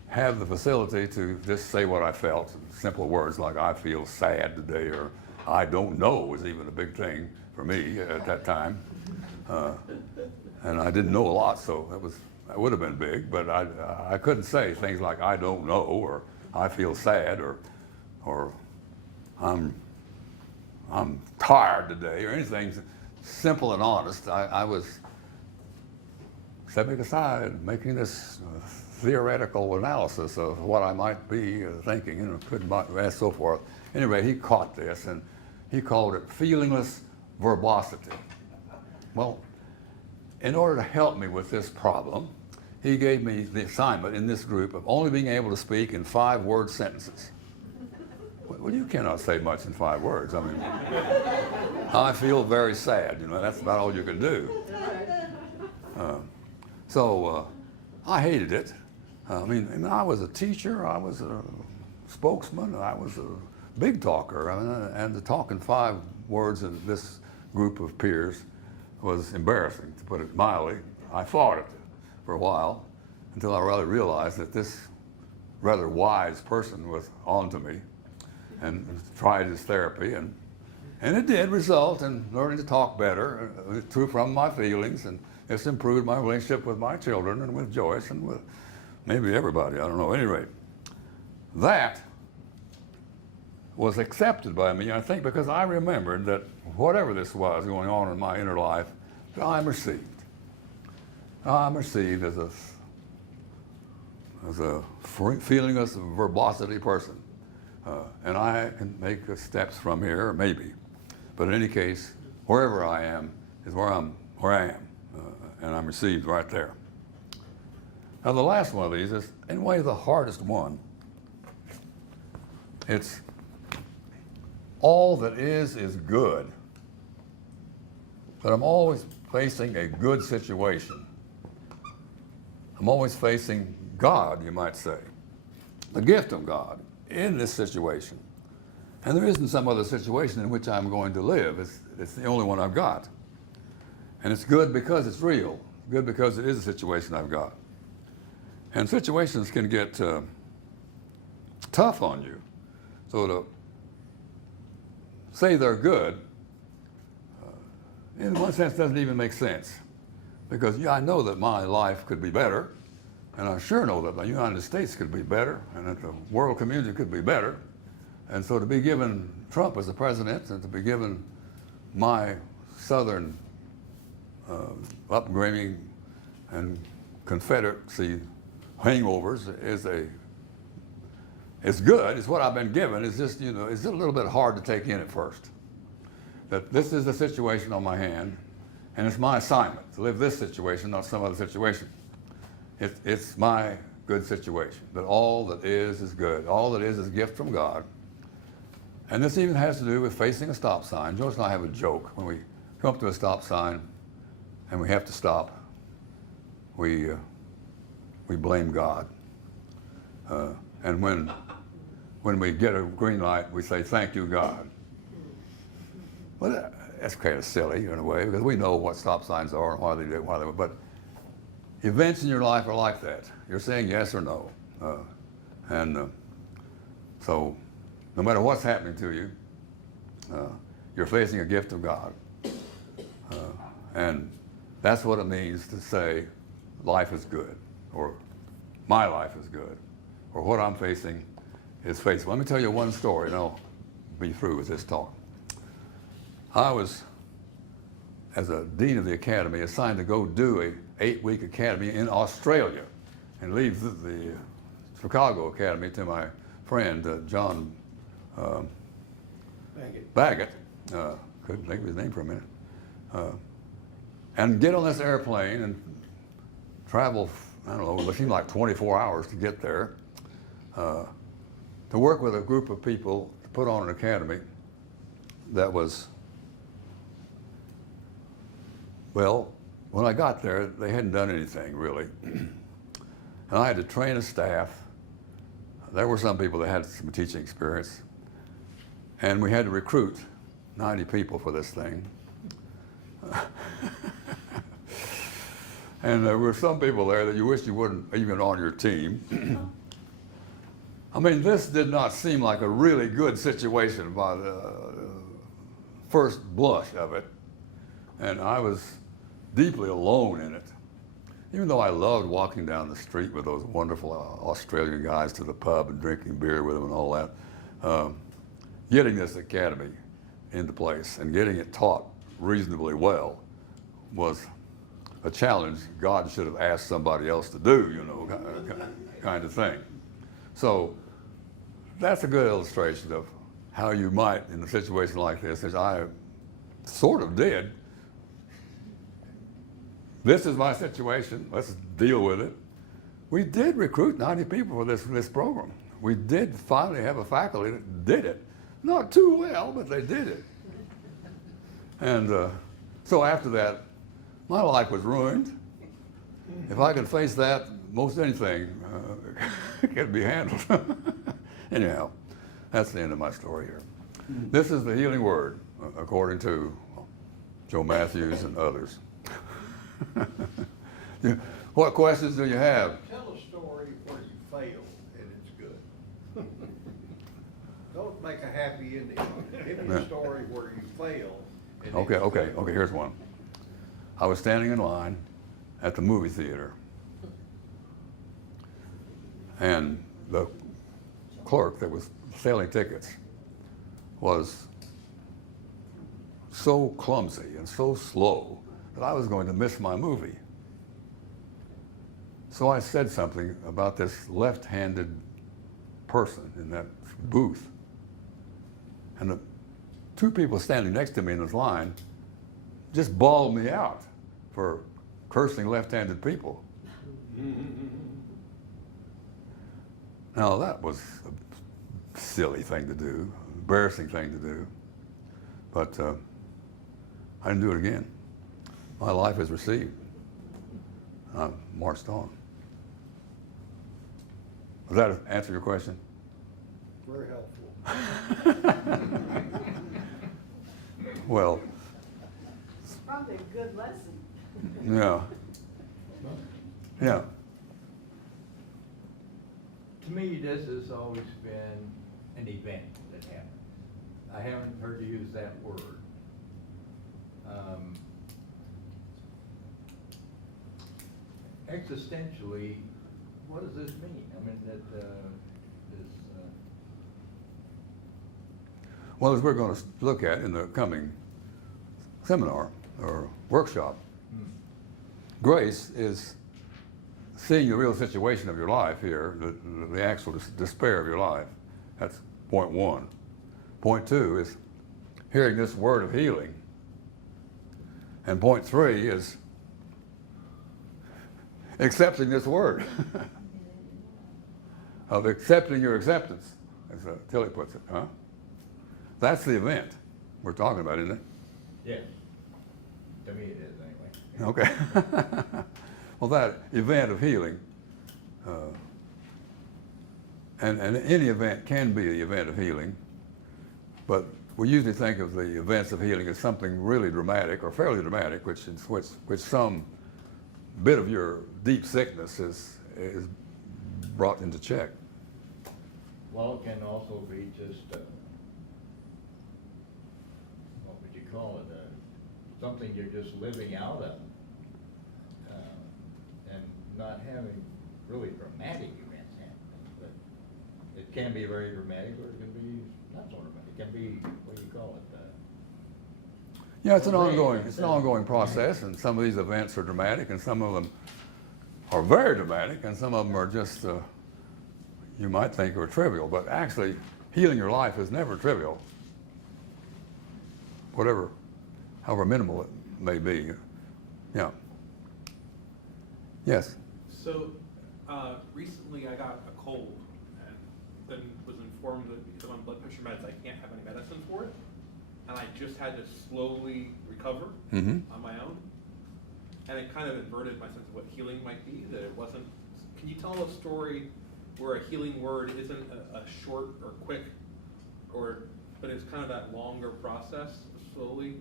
have the facility to just say what I felt. Simple words like "I feel sad today" or "I don't know" was even a big thing for me at that time. And I didn't know a lot, so that would have been big, but I couldn't say things like "I don't know" or "I feel sad" or "I'm tired today" or anything simple and honest. I was stepping aside, making this theoretical analysis of what I might be thinking, and so forth. Anyway, he caught this and he called it feelingless verbosity. Well, in order to help me with this problem, he gave me the assignment in this group of only being able to speak in 5-word sentences. Well, you cannot say much in 5 words. I mean, "I feel very sad," that's about all you can do. So I hated it. I mean, I was a teacher, I was a spokesman, I was a big talker, and to talk in 5 words in this group of peers was embarrassing, to put it mildly. I fought it for a while until I rather realized that this rather wise person was on to me and tried his therapy, and it did result in learning to talk better from my feelings, and it's improved my relationship with my children and with Joyce and with maybe everybody, I don't know. At any rate, that was accepted by me, I think, because I remembered that whatever this was going on in my inner life, I'm received. I'm received as a feelingless verbosity person. And I can make steps from here, maybe. But in any case, wherever I am is where I am. And I'm received right there. Now the last one of these is, in a way, the hardest one. It's all that is good. But I'm always facing a good situation. I'm always facing God, you might say, the gift of God in this situation. And there isn't some other situation in which I'm going to live. It's the only one I've got. And it's good because it's real. Good because it is a situation I've got. And situations can get tough on you. So to say they're good, in one sense, doesn't even make sense. Because I know that my life could be better, and I sure know that the United States could be better, and that the world community could be better. And so to be given Trump as a president, and to be given my Southern upbringing and Confederacy hangovers it's good. It's what I've been given. It's just, it's a little bit hard to take in at first. That this is the situation on my hand, and it's my assignment to live this situation, not some other situation. It's my good situation, that all that is good. All that is a gift from God. And this even has to do with facing a stop sign. Joyce and I have a joke. When we come up to a stop sign and we have to stop, we blame God. And when we get a green light, we say, "Thank you, God." Well, that's kind of silly in a way, because we know what stop signs are and why they do it, but events in your life are like that. You're saying yes or no. So no matter what's happening to you, you're facing a gift of God. And that's what it means to say life is good, or my life is good, or what I'm facing is faithful. Let me tell you one story, and I'll be through with this talk. I was, as a dean of the academy, assigned to go do an 8-week academy in Australia and leave the Chicago Academy to my friend, John Baggett, couldn't think of his name for a minute, and get on this airplane and travel, I don't know, it seemed like 24 hours to get there, to work with a group of people to put on an academy that was, well, when I got there, they hadn't done anything really. And I had to train a staff. There were some people that had some teaching experience. And we had to recruit 90 people for this thing. And there were some people there that you wish you wouldn't even on your team. I mean, this did not seem like a really good situation by the first blush of it. And I was deeply alone in it. Even though I loved walking down the street with those wonderful Australian guys to the pub and drinking beer with them and all that, getting this academy into place and getting it taught reasonably well was a challenge God should have asked somebody else to do, you know, kind of thing. So that's a good illustration of how you might, in a situation like this, as I sort of did. This is my situation, let's deal with it. We did recruit 90 people for this program. We did finally have a faculty that did it. Not too well, but they did it. And so after that, my life was ruined. If I could face that, most anything can be handled. Anyhow, that's the end of my story here. This is the healing word, according to Joe Matthews and others. What questions do you have? Tell a story where you failed and it's good. Don't make a happy ending. Give me a story where you failed. And Okay, here's one. I was standing in line at the movie theater, and the clerk that was selling tickets was so clumsy and so slow that I was going to miss my movie. So I said something about this left-handed person in that booth. And the two people standing next to me in this line just bawled me out for cursing left-handed people. Now that was a silly thing to do, embarrassing thing to do, but I didn't do it again. My life is received. I marched on. Does that answer your question? Very helpful. Well, It's probably a good lesson. yeah. Yeah. To me, this has always been an event that happened. I haven't heard you use that word. Existentially, what does this mean? I mean, Well, as we're going to look at in the coming seminar or workshop, grace is seeing the real situation of your life here, the actual despair of your life. That's point one. Point two is hearing this word of healing. And point three is accepting this word, of accepting your acceptance, as Tilly puts it, huh? That's the event we're talking about, isn't it? yes. To me, it is anyway. Okay. Well, that event of healing, and any event can be the event of healing, but we usually think of the events of healing as something really dramatic or fairly dramatic, which some bit of your deep sickness is brought into check. Well, it can also be just, what would you call it, something you're just living out of, and not having really dramatic events happen. But it can be very dramatic, or it can be not so dramatic. It can be, what do you call it? Yeah, it's an ongoing process, and some of these events are dramatic, and some of them are very dramatic, and some of them are just you might think are trivial, but actually healing your life is never trivial, however minimal it may be. Yeah. Yes. So recently I got a cold and then was informed that because I'm on blood pressure meds I can't have any medicine for it. And I just had to slowly recover on my own. And it kind of inverted my sense of what healing might be, that it wasn't. Can you tell a story where a healing word isn't a short or quick, but it's kind of that longer process slowly?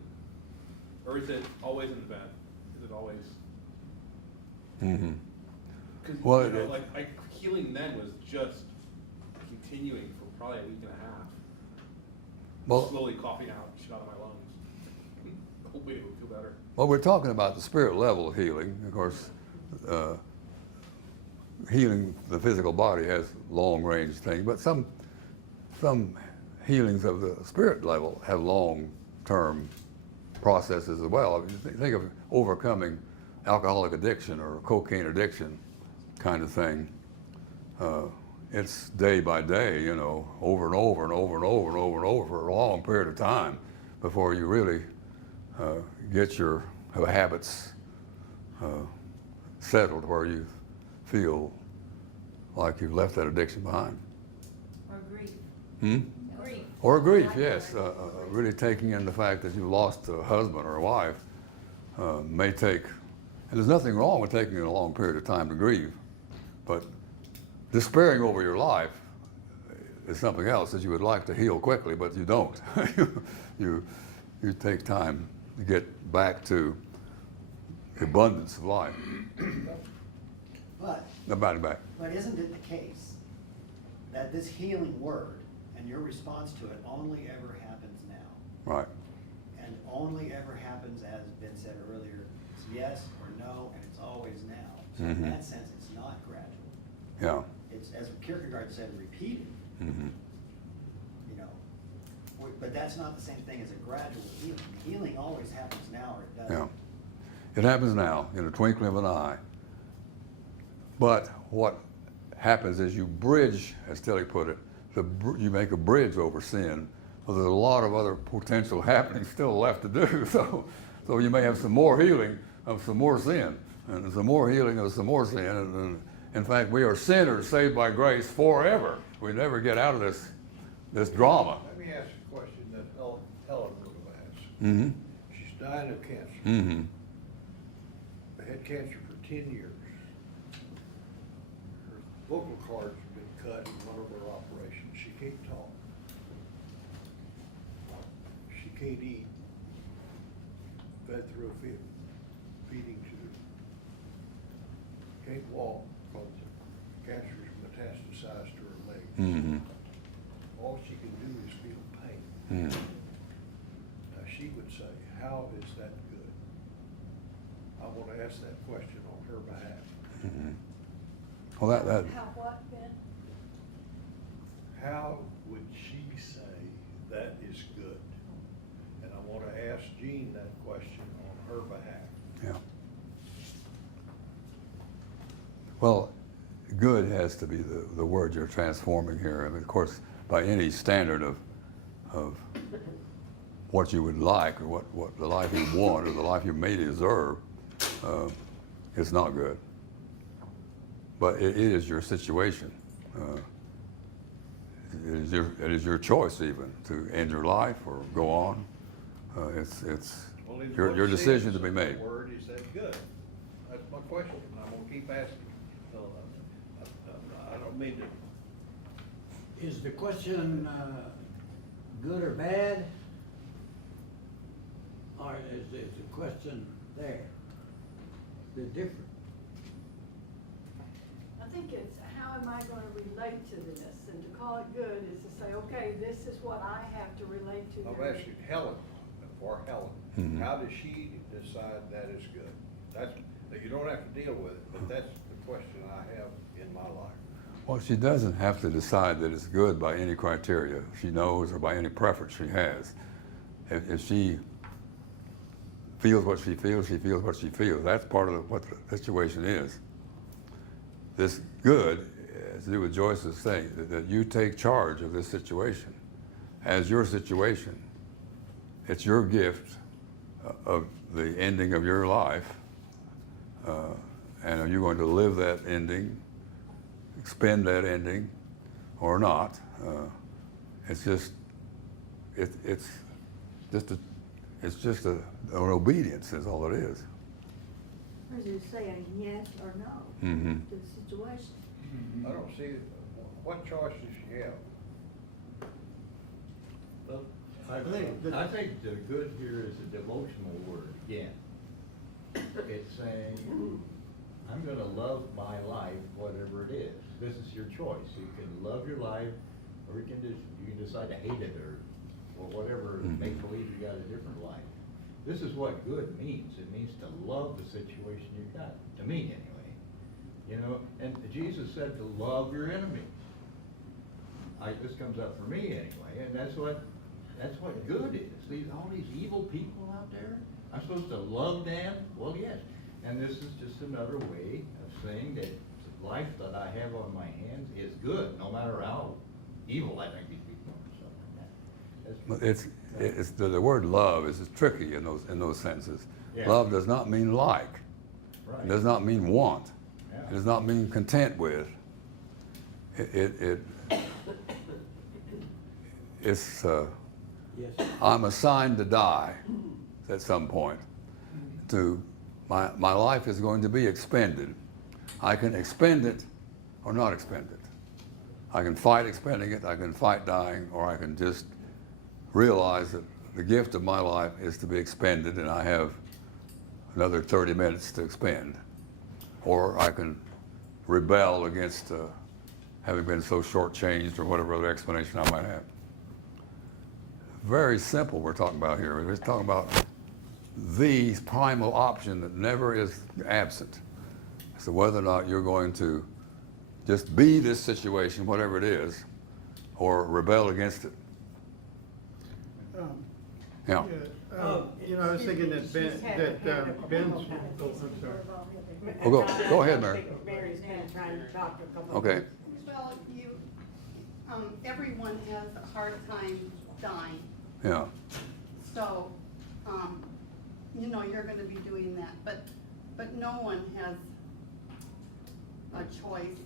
Or is it always an event? Is it always? Because Well, healing then was just continuing for probably a week and a half. Well, Slowly coughing out shit out of my lungs. Hopefully it would feel better. well, we're talking about the spirit level of healing. Of course, healing the physical body has long-range things, but some healings of the spirit level have long-term processes as well. I mean, think of overcoming alcoholic addiction or cocaine addiction kind of thing. It's day by day, you know, over and over and over and over and over and over for a long period of time before you really get your habits settled where you feel like you've left that addiction behind. Or grief. Grief. Or grief, yes. Really taking in the fact that you lost a husband or a wife may take, and there's nothing wrong with taking a long period of time to grieve, but despairing over your life is something else that you would like to heal quickly, but you don't. you take time to get back to the abundance of life. But isn't it the case that this healing word and your response to it only ever happens now? Right. And only ever happens, as Ben said earlier, it's yes or no, and it's always now. So in that sense, it's not gradual. Yeah. It's, as Kierkegaard said, repeated. You know, but that's not the same thing as a gradual healing. Healing always happens now, or it doesn't. Yeah. It happens now, in a twinkling of an eye. But what happens is you bridge, as Tilly put it, you make a bridge over sin. Well, there's a lot of other potential happenings still left to do. So you may have some more healing of some more sin, and some more healing of some more sin. And in fact, we are sinners saved by grace forever. We never get out of this drama. Let me ask a question that Helen would have asked. She's dying of cancer. Had cancer for 10 years. Her vocal cords have been cut in one of her operations. She can't talk. She can't eat. Fed through a feeding tube. Can't walk because the cancer's metastasized to her legs. All she can do is feel pain. Now she would say, how is that good? I want to ask that question on her behalf. Well, that How what, Ben? How would she say that is good? And I want to ask Jean that question on her behalf. yeah. Well, good has to be the word you're transforming here. I mean, of course, by any standard of what you would like or what the life you want or the life you may deserve, it's not good. But it is your situation. It is your choice even to end your life or go on. It's Well, in your what decision sense to be of made. the word is that good? That's my question, and I'm gonna keep asking. So, I don't mean to. Is the question good or bad? Or is the question there? The different? I think it's how am I going to relate to this? And to call it good is to say, okay, this is what I have to relate to. I'm asking Helen, for Helen, how does she decide that is good? That's, you don't have to deal with it, but that's the question I have in my life. Well, she doesn't have to decide that it's good by any criteria she knows or by any preference she has. If she feels what she feels, she feels what she feels. That's part of what the situation is. This good has to do with Joyce's thing, that you take charge of this situation as your situation. It's your gift of the ending of your life, and are you going to live that ending, expend that ending, or not? It's just an obedience is all it is. Or is it saying yes or no Mm-hmm. to the situation? I don't see, what choice does she have? Well, I think think the good here is a devotional word again. It's saying, I'm gonna love my life, whatever it is. This is your choice. You can love your life, or you can decide to hate it, or whatever, make believe you got a different life. This is what good means. It means to love the situation you've got, to me anyway. You know, and Jesus said to love your enemies. This comes up for me anyway, and that's what good is. All these evil people out there, I'm supposed to love them? Well, yes. And this is just another way of saying that the life that I have on my hands is good, no matter how evil I think these people are, or something like that. It's the word love is tricky in those senses. Yeah. Love does not mean like. Right. It does not mean want. Yeah. It does not mean content with. It's Yes. I'm assigned to die at some point. My life is going to be expended. I can expend it or not expend it. I can fight expending it, I can fight dying, or I can just realize that the gift of my life is to be expended and I have another 30 minutes to expend. Or I can rebel against having been so shortchanged or whatever other explanation I might have. Very simple we're talking about here. We're talking about the primal option that never is absent. So whether or not you're going to just be this situation, whatever it is, or rebel against it. Yeah. You know, I was thinking that She's had her hand up a Ben's, couple times. oh, I'm sorry. Oh, go ahead, Mary. Mary's been trying to talk a couple. Okay. Well, everyone has a hard time dying, Yeah. so, you're gonna be doing that, but no one has a choice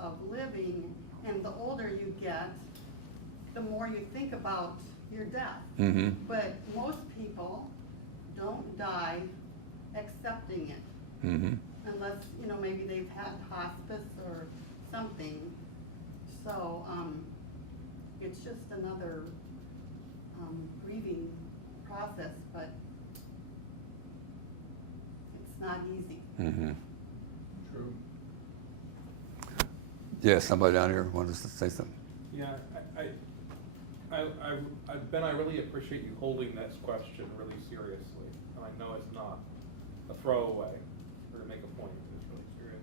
of living, and the older you get, the more you think about your death. Mm-hmm. But most people don't die accepting it, Mm-hmm. unless, maybe they've had hospice or something. So, it's just another, grieving process, but it's not easy. Mm-hmm. True. Yes, somebody down here wanted to say something. Yeah, Ben, I really appreciate you holding this question really seriously. And I know it's not a throwaway or to make a point, it's really serious.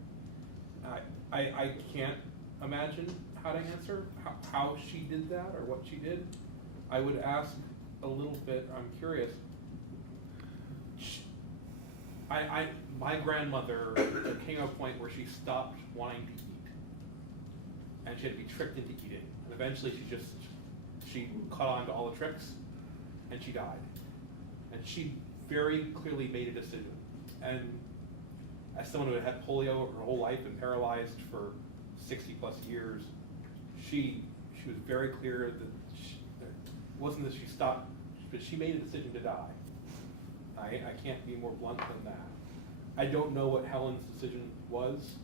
I can't imagine how to answer how she did that or what she did. I would ask a little bit, I'm curious. My grandmother came to a point where she stopped wanting to eat. And she had to be tricked into eating. And eventually she caught on to all the tricks and she died. And she very clearly made a decision. And as someone who had had polio her whole life and paralyzed for 60 plus years, she was very clear that it wasn't that she stopped, but she made a decision to die. I can't be more blunt than that. I don't know what Helen's decision was,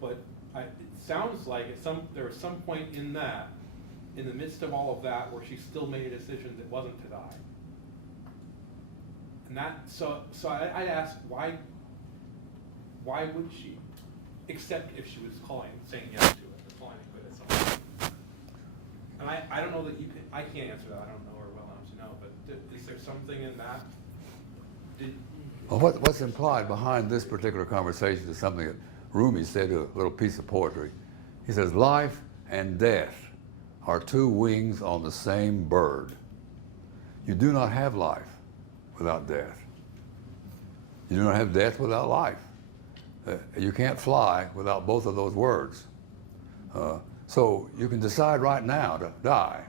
but it sounds like there was some point in the midst of all of that, where she still made a decision that wasn't to die. And so I'd ask, why would she? Except if she was saying yes to it, or calling it good at something. And I don't know that I can't answer that, I don't know her well enough to know, but is there something in that? Well, what's implied behind this particular conversation is something that Rumi said, a little piece of poetry. He says, life and death are two wings on the same bird. You do not have life without death. You do not have death without life. You can't fly without both of those words. So you can decide right now to die,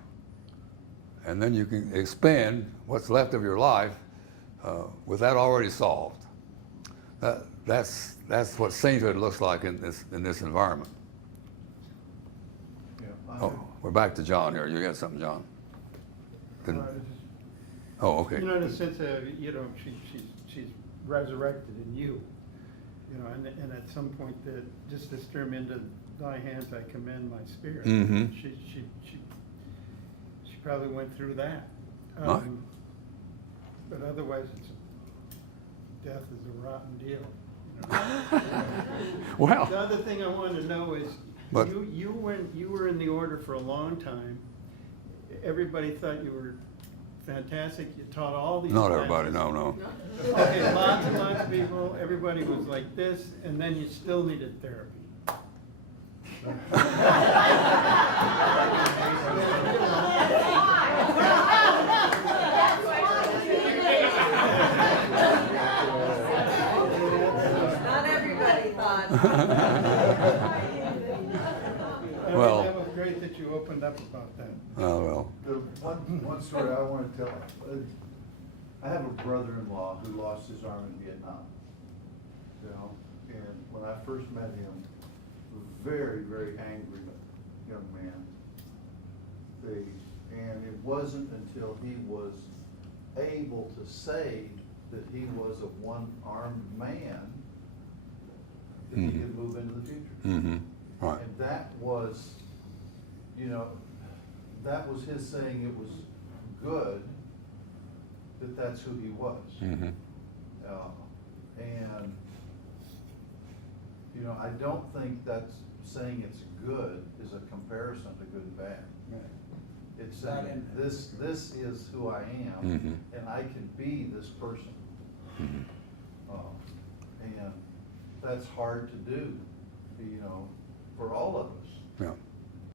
and then you can expend what's left of your life with that already solved. That's what sainthood looks like in this environment. Yeah, Oh, we're back to John here. You got something, John? Didn't- Oh, okay. You know, in a sense of, you know, she's resurrected in you. You know, and at some point that, just to stir him into thy hands I commend my spirit. Mhm. She probably went through that. Right. But otherwise, death is a rotten deal. You know? Well, The other thing I wanted to know is, But- you were in the order for a long time. Everybody thought you were fantastic. You taught all these not everybody, classes. no. Okay, lots and lots of people, everybody was like this, and then you still needed therapy. Not everybody thought. Well- That was great that you opened up about that. Oh, well. The one story I want to tell, I have a brother-in-law who lost his arm in Vietnam. You know, and when I first met him, very, very angry young man. And it wasn't until he was able to say that he was a one-armed man that he could move into the future. Mm-hmm. Right. And that was, you know, that was his saying it was good that that's who he was. Mm-hmm. And, you know, I don't think that's saying it's good is a comparison to good and bad. It's saying, this is who I am, Mhm. and I can be this person. Mhm. And that's hard to do, you know, for all of us. Yeah.